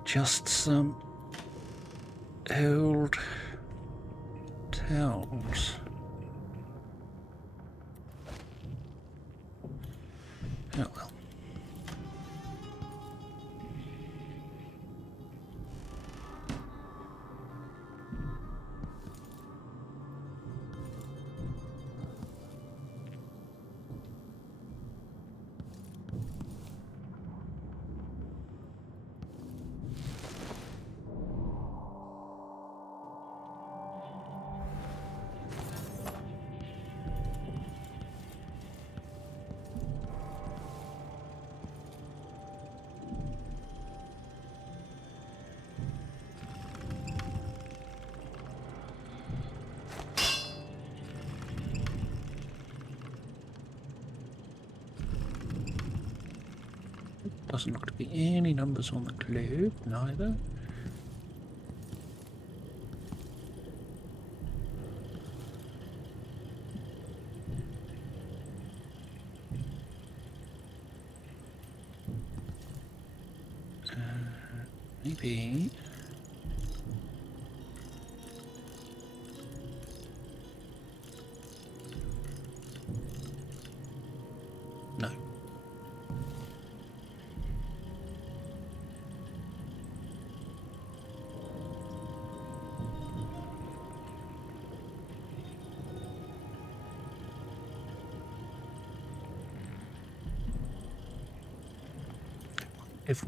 Just some old towels. Oh well. Doesn't look to be any numbers on the globe, neither. Maybe. No.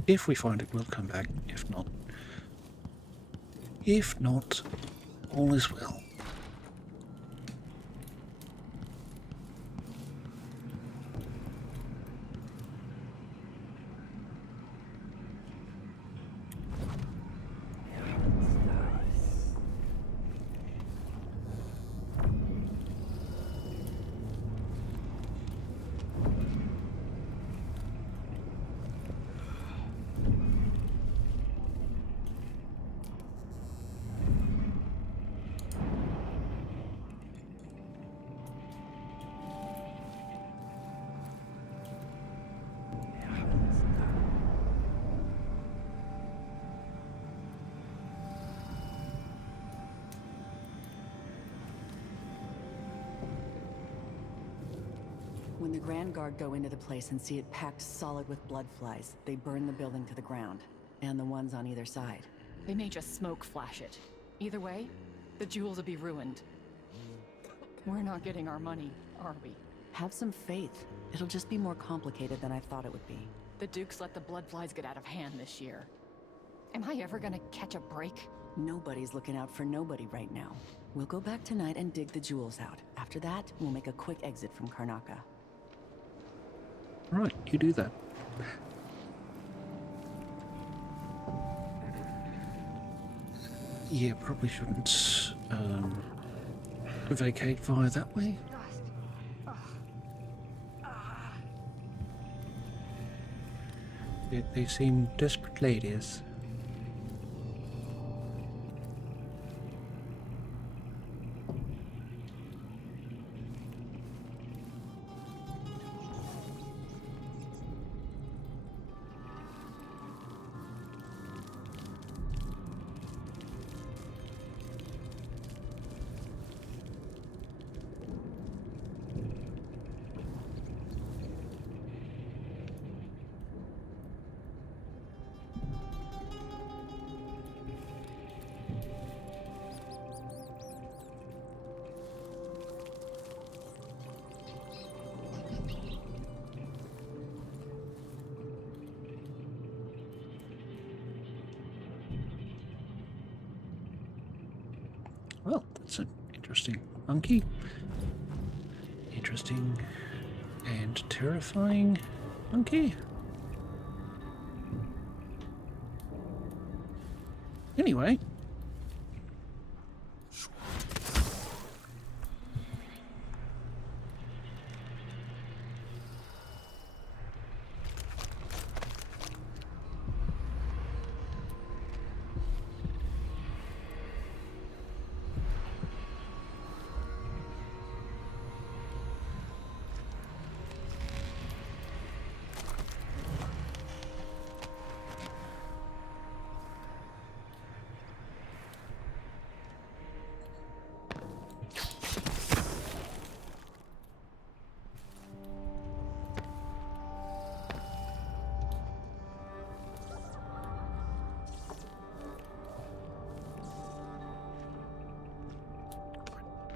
If we find it, we'll come back. If not, all is well. Grand Guard go into the place and see it packed solid with blood flies, they burn the building to the ground. And the ones on either side. They may just smoke flash it. Either way, the jewels will be ruined. We're not getting our money, are we? Have some faith. It'll just be more complicated than I thought it would be. The Dukes let the blood flies get out of hand this year. Am I ever gonna catch a break? Nobody's looking out for nobody right now. We'll go back tonight and dig the jewels out. After that, we'll make a quick exit from Karnaca. Right, you do that. Yeah, probably shouldn't vacate via that way. They seem desperate ladies. Well, that's an interesting monkey. Interesting and terrifying monkey. Anyway.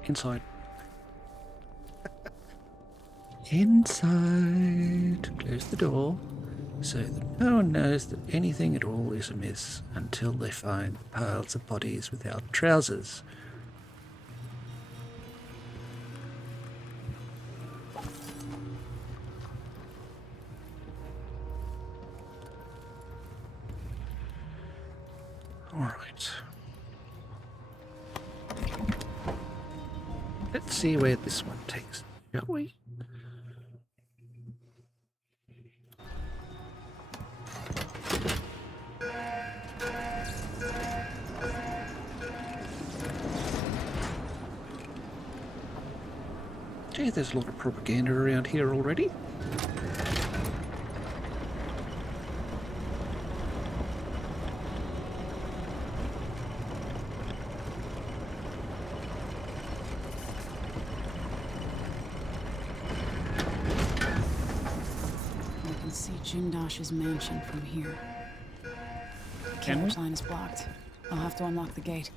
Inside. Inside. Close the door so that no one knows that anything at all is amiss until they find piles of bodies without trousers. All right. Let's see where this one takes, shall we? Gee, there's a lot of propaganda around here already. Jindosh's mansion from here. The campus line is blocked. I'll have to unlock the gate.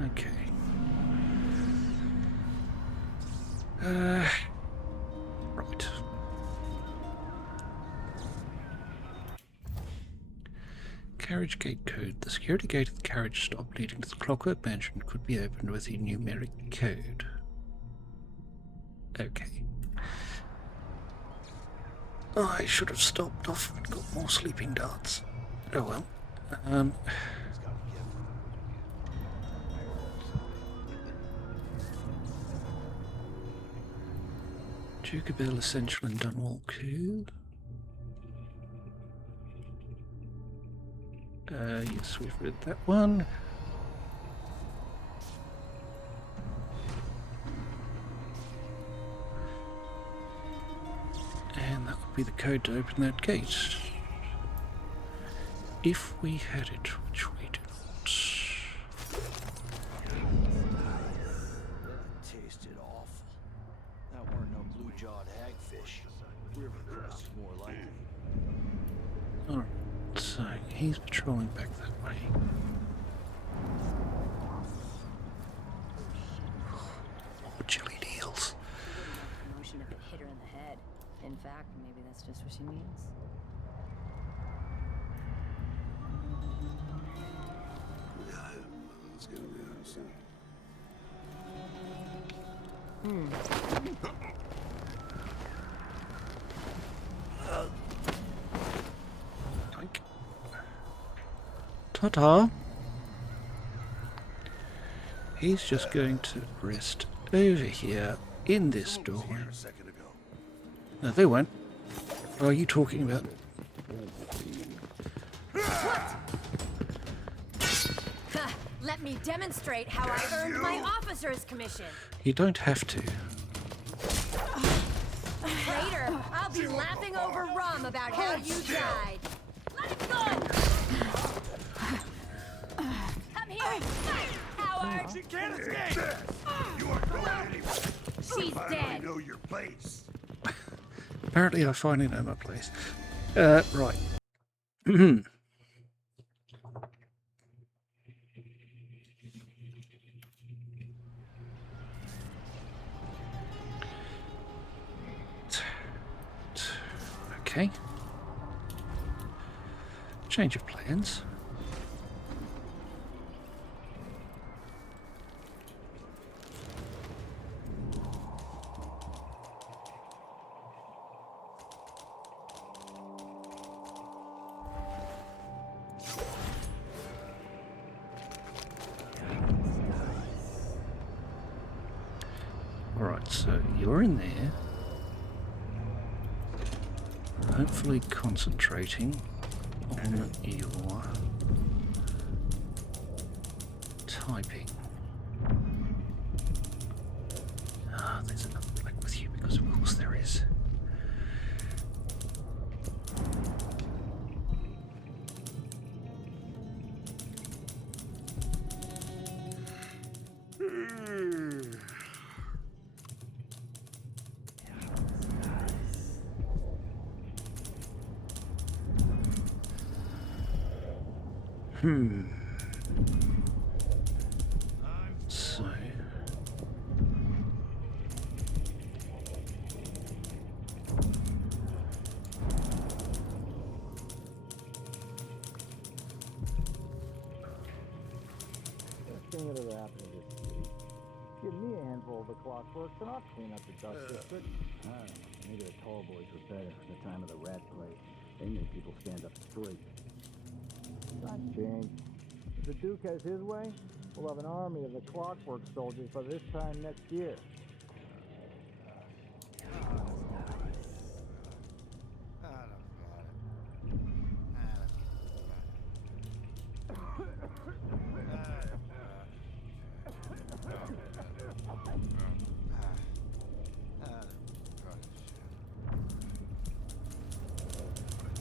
Okay. Right. Carriage gate code. The security gate of the carriage stop leading to the Clockwork Mansion could be opened with a numeric code. Okay. I should have stopped off and got more sleeping darts. Oh well. Jukabel Essential and Dunwall Coup. Yes, we've read that one. And that would be the code to open that gate. If we had it, which we do not. Tasted awful. That weren't two-jawed hagfish. River crest, more likely. Alright, so he's patrolling back that way. More jelly deals. Promotion if it hit her in the head. In fact, maybe that's just what she needs. Yeah, it's gonna be soon. Ta-ta. He's just going to rest over here in this doorway. No, they won't. What are you talking about? Let me demonstrate how I earned my officer's commission. You don't have to. Later, I'll be laughing over rum about how you died. Let it go! Come here! Howard! She can't escape! You aren't going anywhere. She's dead. I know your place. Apparently I finally know my place. Right. Okay. Change of plans. Alright, so you're in there. Hopefully concentrating on your typing. Ah, there's another bloke with you, because of course there is. So Thing that ever happened to this city. Give me a handful of the clockworks and I'll clean up the dust district. I don't know. Maybe the tall boys were better at the time of the rat plague. They made people stand up straight. Times change. If the Duke has his way, we'll have an army of the clockwork soldiers by this time next year.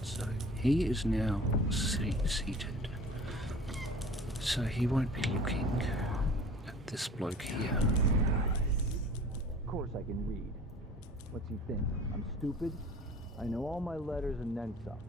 So he is now seated. So he won't be looking at this bloke here. Of course I can read. What's he think? I'm stupid? I know all my letters and then some.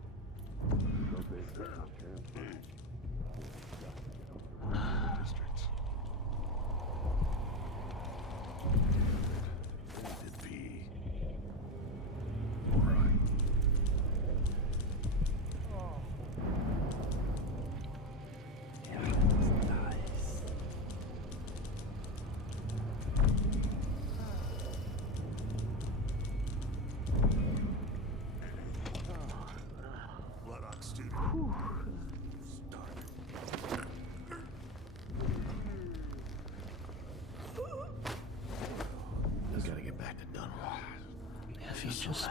Just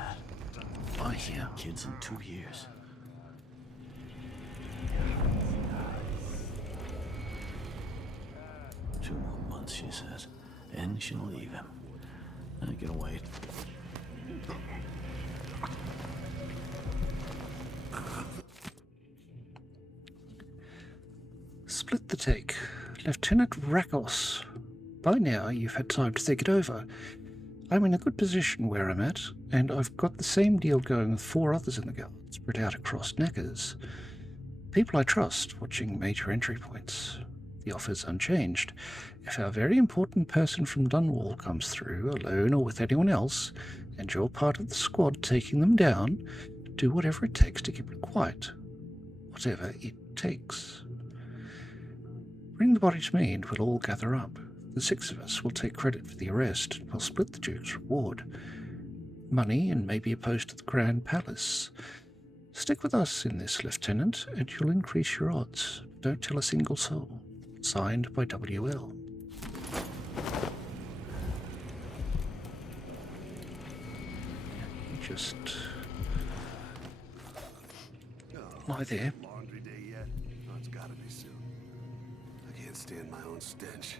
lie here. Kids in 2 years. Two more months, she says. And she'll leave him. I can wait. Split the take. Lieutenant Rakos. By now, you've had time to think it over. I'm in a good position where I'm at, and I've got the same deal going with 4 others in the guard, spread out across knackers. People I trust, watching major entry points. The offer's unchanged. If our very important person from Dunwall comes through, alone or with anyone else, and you're part of the squad taking them down, do whatever it takes to keep it quiet. Whatever it takes. Bring the body to me and we'll all gather up. The 6 of us will take credit for the arrest and we'll split the Duke's reward. Money and maybe a post at the Grand Palace. Stick with us in this, Lieutenant, and you'll increase your odds. Don't tell a single soul. Signed by WL. Just lie there. Laundry day yet? Oh, it's gotta be soon. I can't stand my own stench.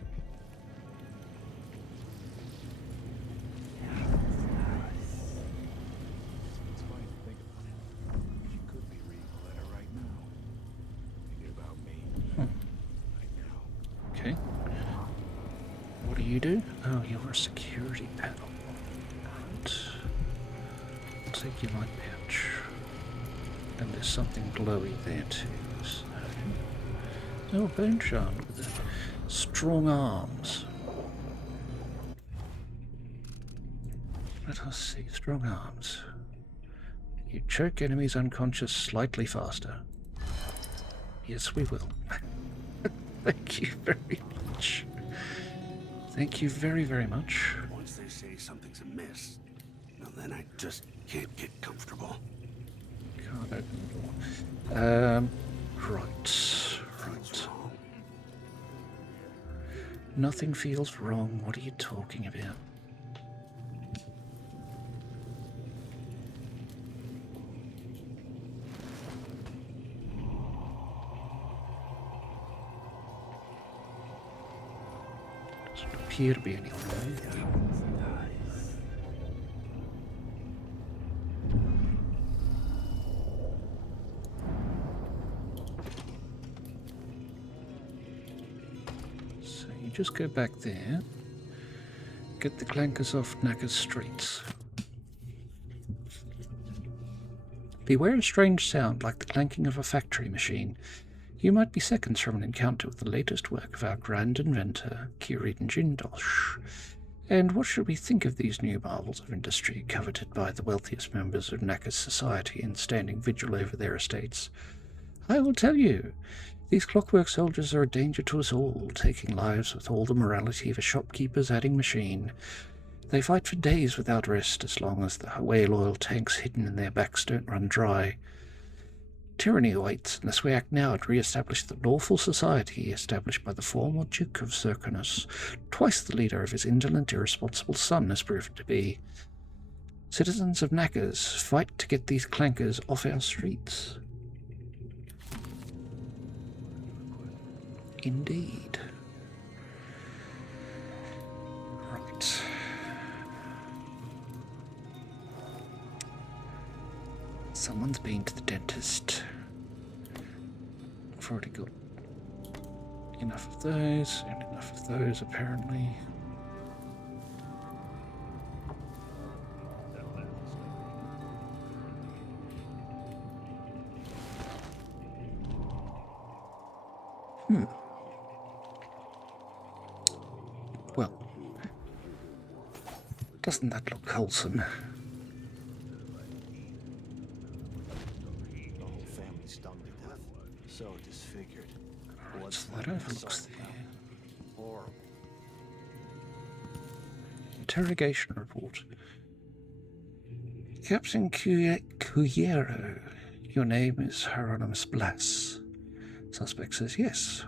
It's funny to think about it. She could be reading a letter right now. Thinking about me. Right now. Okay. What do you do? Oh, you're a security panel. Right. I'll take you my pouch. And there's something glowy there too. So. Oh, bone shard with strong arms. Let us see. Strong arms. You choke enemies unconscious slightly faster. Yes, we will. Thank you very much. Thank you very, very much. Once they say something's amiss, well, then I just can't get comfortable. Can't open the door. Right. Nothing feels wrong. What are you talking about? Doesn't appear to be anyone there. Just go back there, get the clankers off Knacker's streets. Beware a strange sound like the clanking of a factory machine. You might be seconds from an encounter with the latest work of our grand inventor, Kirin Jindosh. And what should we think of these new marvels of industry coveted by the wealthiest members of Knacker's society and standing vigil over their estates? I will tell you. These clockwork soldiers are a danger to us all, taking lives with all the morality of a shopkeeper's adding machine. They fight for days without rest, as long as the whale oil tanks hidden in their backs don't run dry. Tyranny awaits unless we act now to re-establish the lawful society established by the former Duke of Zirconus, twice the leader of his indolent, irresponsible son has proved to be. Citizens of Knackers, fight to get these clankers off our streets. Indeed. Right. Someone's been to the dentist. I've already got enough of those and enough of those, apparently. Well, doesn't that look wholesome? The whole family's stung to death, so disfigured. What's that overlooks there? Horrible. Interrogation report. Captain Cuyero, your name is Hieronymus Blas. Suspect says yes.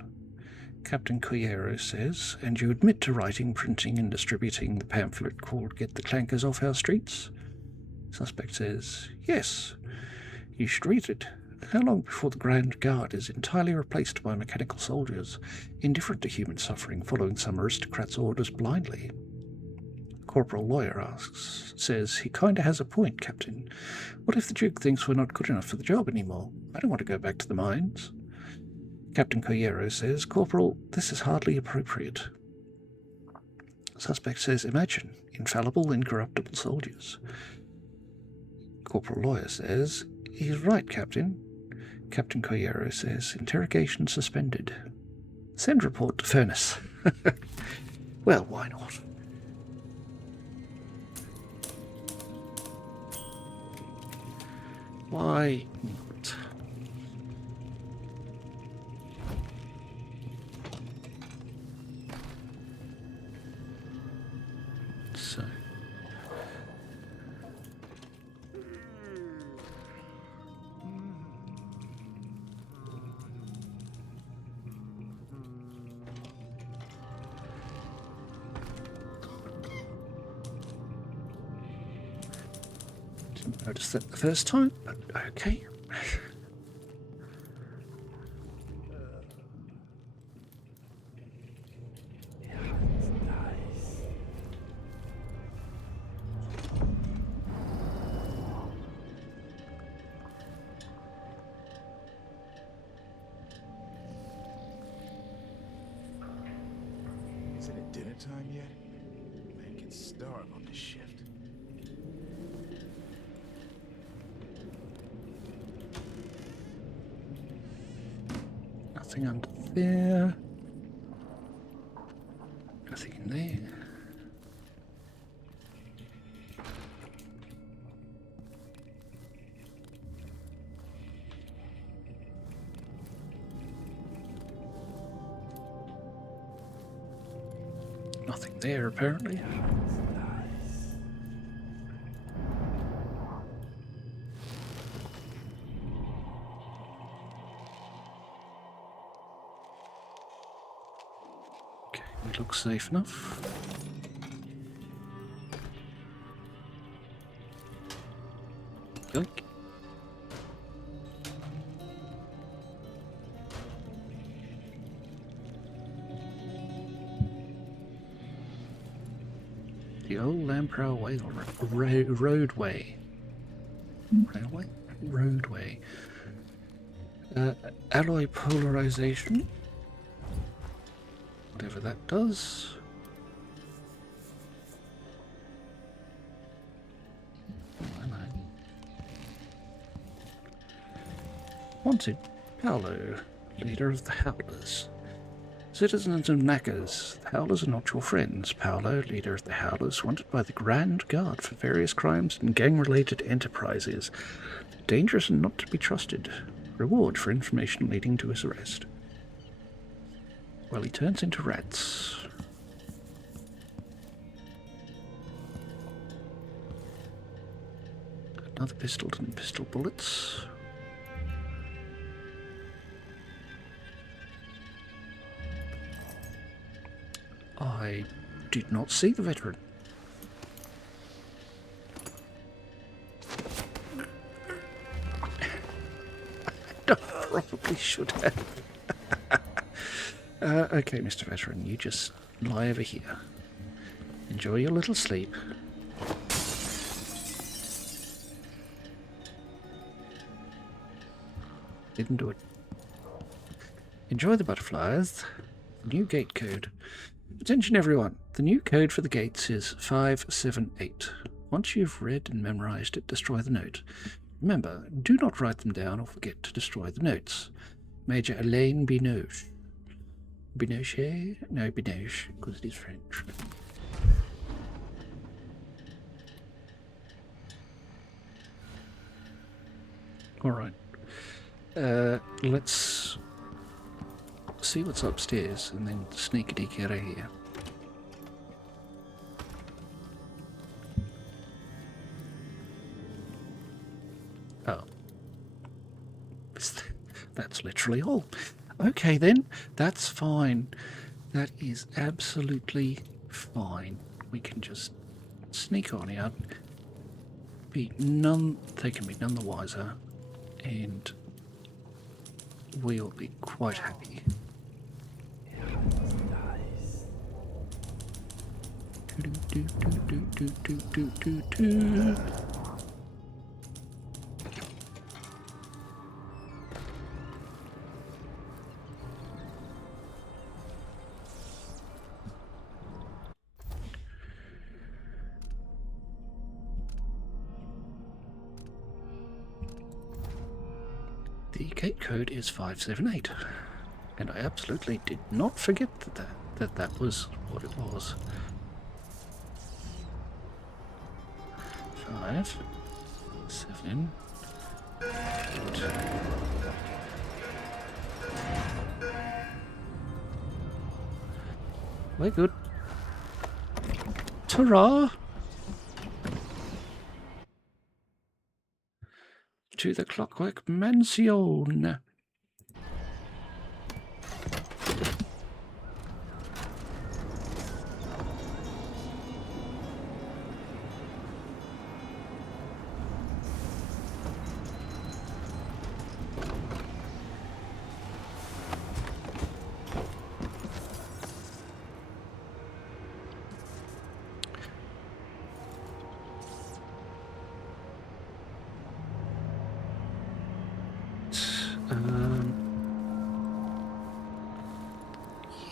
Captain Cuyero says, and you admit to writing, printing, and distributing the pamphlet called Get the Clankers Off Our Streets? Suspect says, yes. You should read it. How long before the Grand Guard is entirely replaced by mechanical soldiers, indifferent to human suffering, following some aristocrat's orders blindly? Corporal Lawyer says, he kinda has a point, Captain. What if the Duke thinks we're not good enough for the job anymore? I don't want to go back to the mines. Captain Cuyero says, Corporal, this is hardly appropriate. Suspect says, imagine infallible, incorruptible soldiers. Corporal Lawyer says, he's right, Captain. Captain Collero says, interrogation suspended. Send report to Furnace. Well, why not? Why not? So. Didn't notice that the first time, but okay. Isn't it dinner time yet? Man can starve on this shift. Nothing under there. Nothing in there. Nothing there, apparently. Okay, we look safe enough. Yoink. The old Lamprow roadway. Railway? Roadway. Alloy polarization. Whatever that does. Wanted, Paolo, leader of the Howlers. Citizens of Knackers, the Howlers are not your friends. Paolo, leader of the Howlers, wanted by the Grand Guard for various crimes and gang-related enterprises. Dangerous and not to be trusted. Reward for information leading to his arrest. Well, he turns into rats. Another pistol and pistol bullets. I did not see the veteran. I probably should have. Okay, Mr. Veteran, you just lie over here. Enjoy your little sleep. Didn't do it. Enjoy the butterflies. The new gate code. Attention everyone, the new code for the gates is 578. Once you've read and memorized it, destroy the note. Remember, do not write them down or forget to destroy the notes. Major Alain Binoche. Binoche? No, Binoche, because it is French. Alright. Let's see what's upstairs and then sneak-a-deek out of here. Oh. That's literally all. Okay then, that's fine. That is absolutely fine. We can just sneak on out. They can be none the wiser. And we'll be quite happy. The gate code is 578. And I absolutely did not forget that was what it was. 5, 7, 8. We're good. Ta-ra! To the Clockwork Mansion.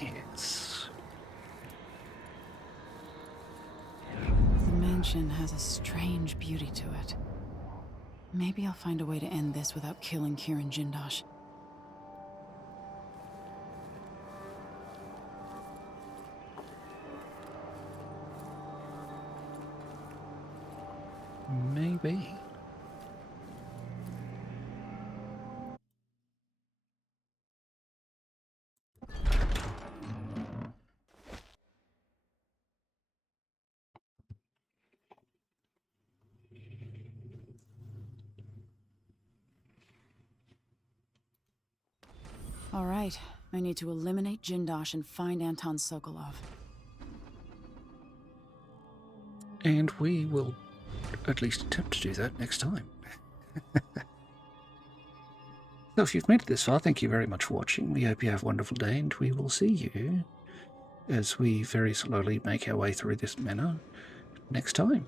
Yes. The mansion has a strange beauty to it. Maybe I'll find a way to end this without killing Kirin Jindosh. Maybe. All right, I need to eliminate Jindosh and find Anton Sokolov. And we will at least attempt to do that next time. So if you've made it this far, thank you very much for watching. We hope you have a wonderful day, and we will see you as we very slowly make our way through this manor next time.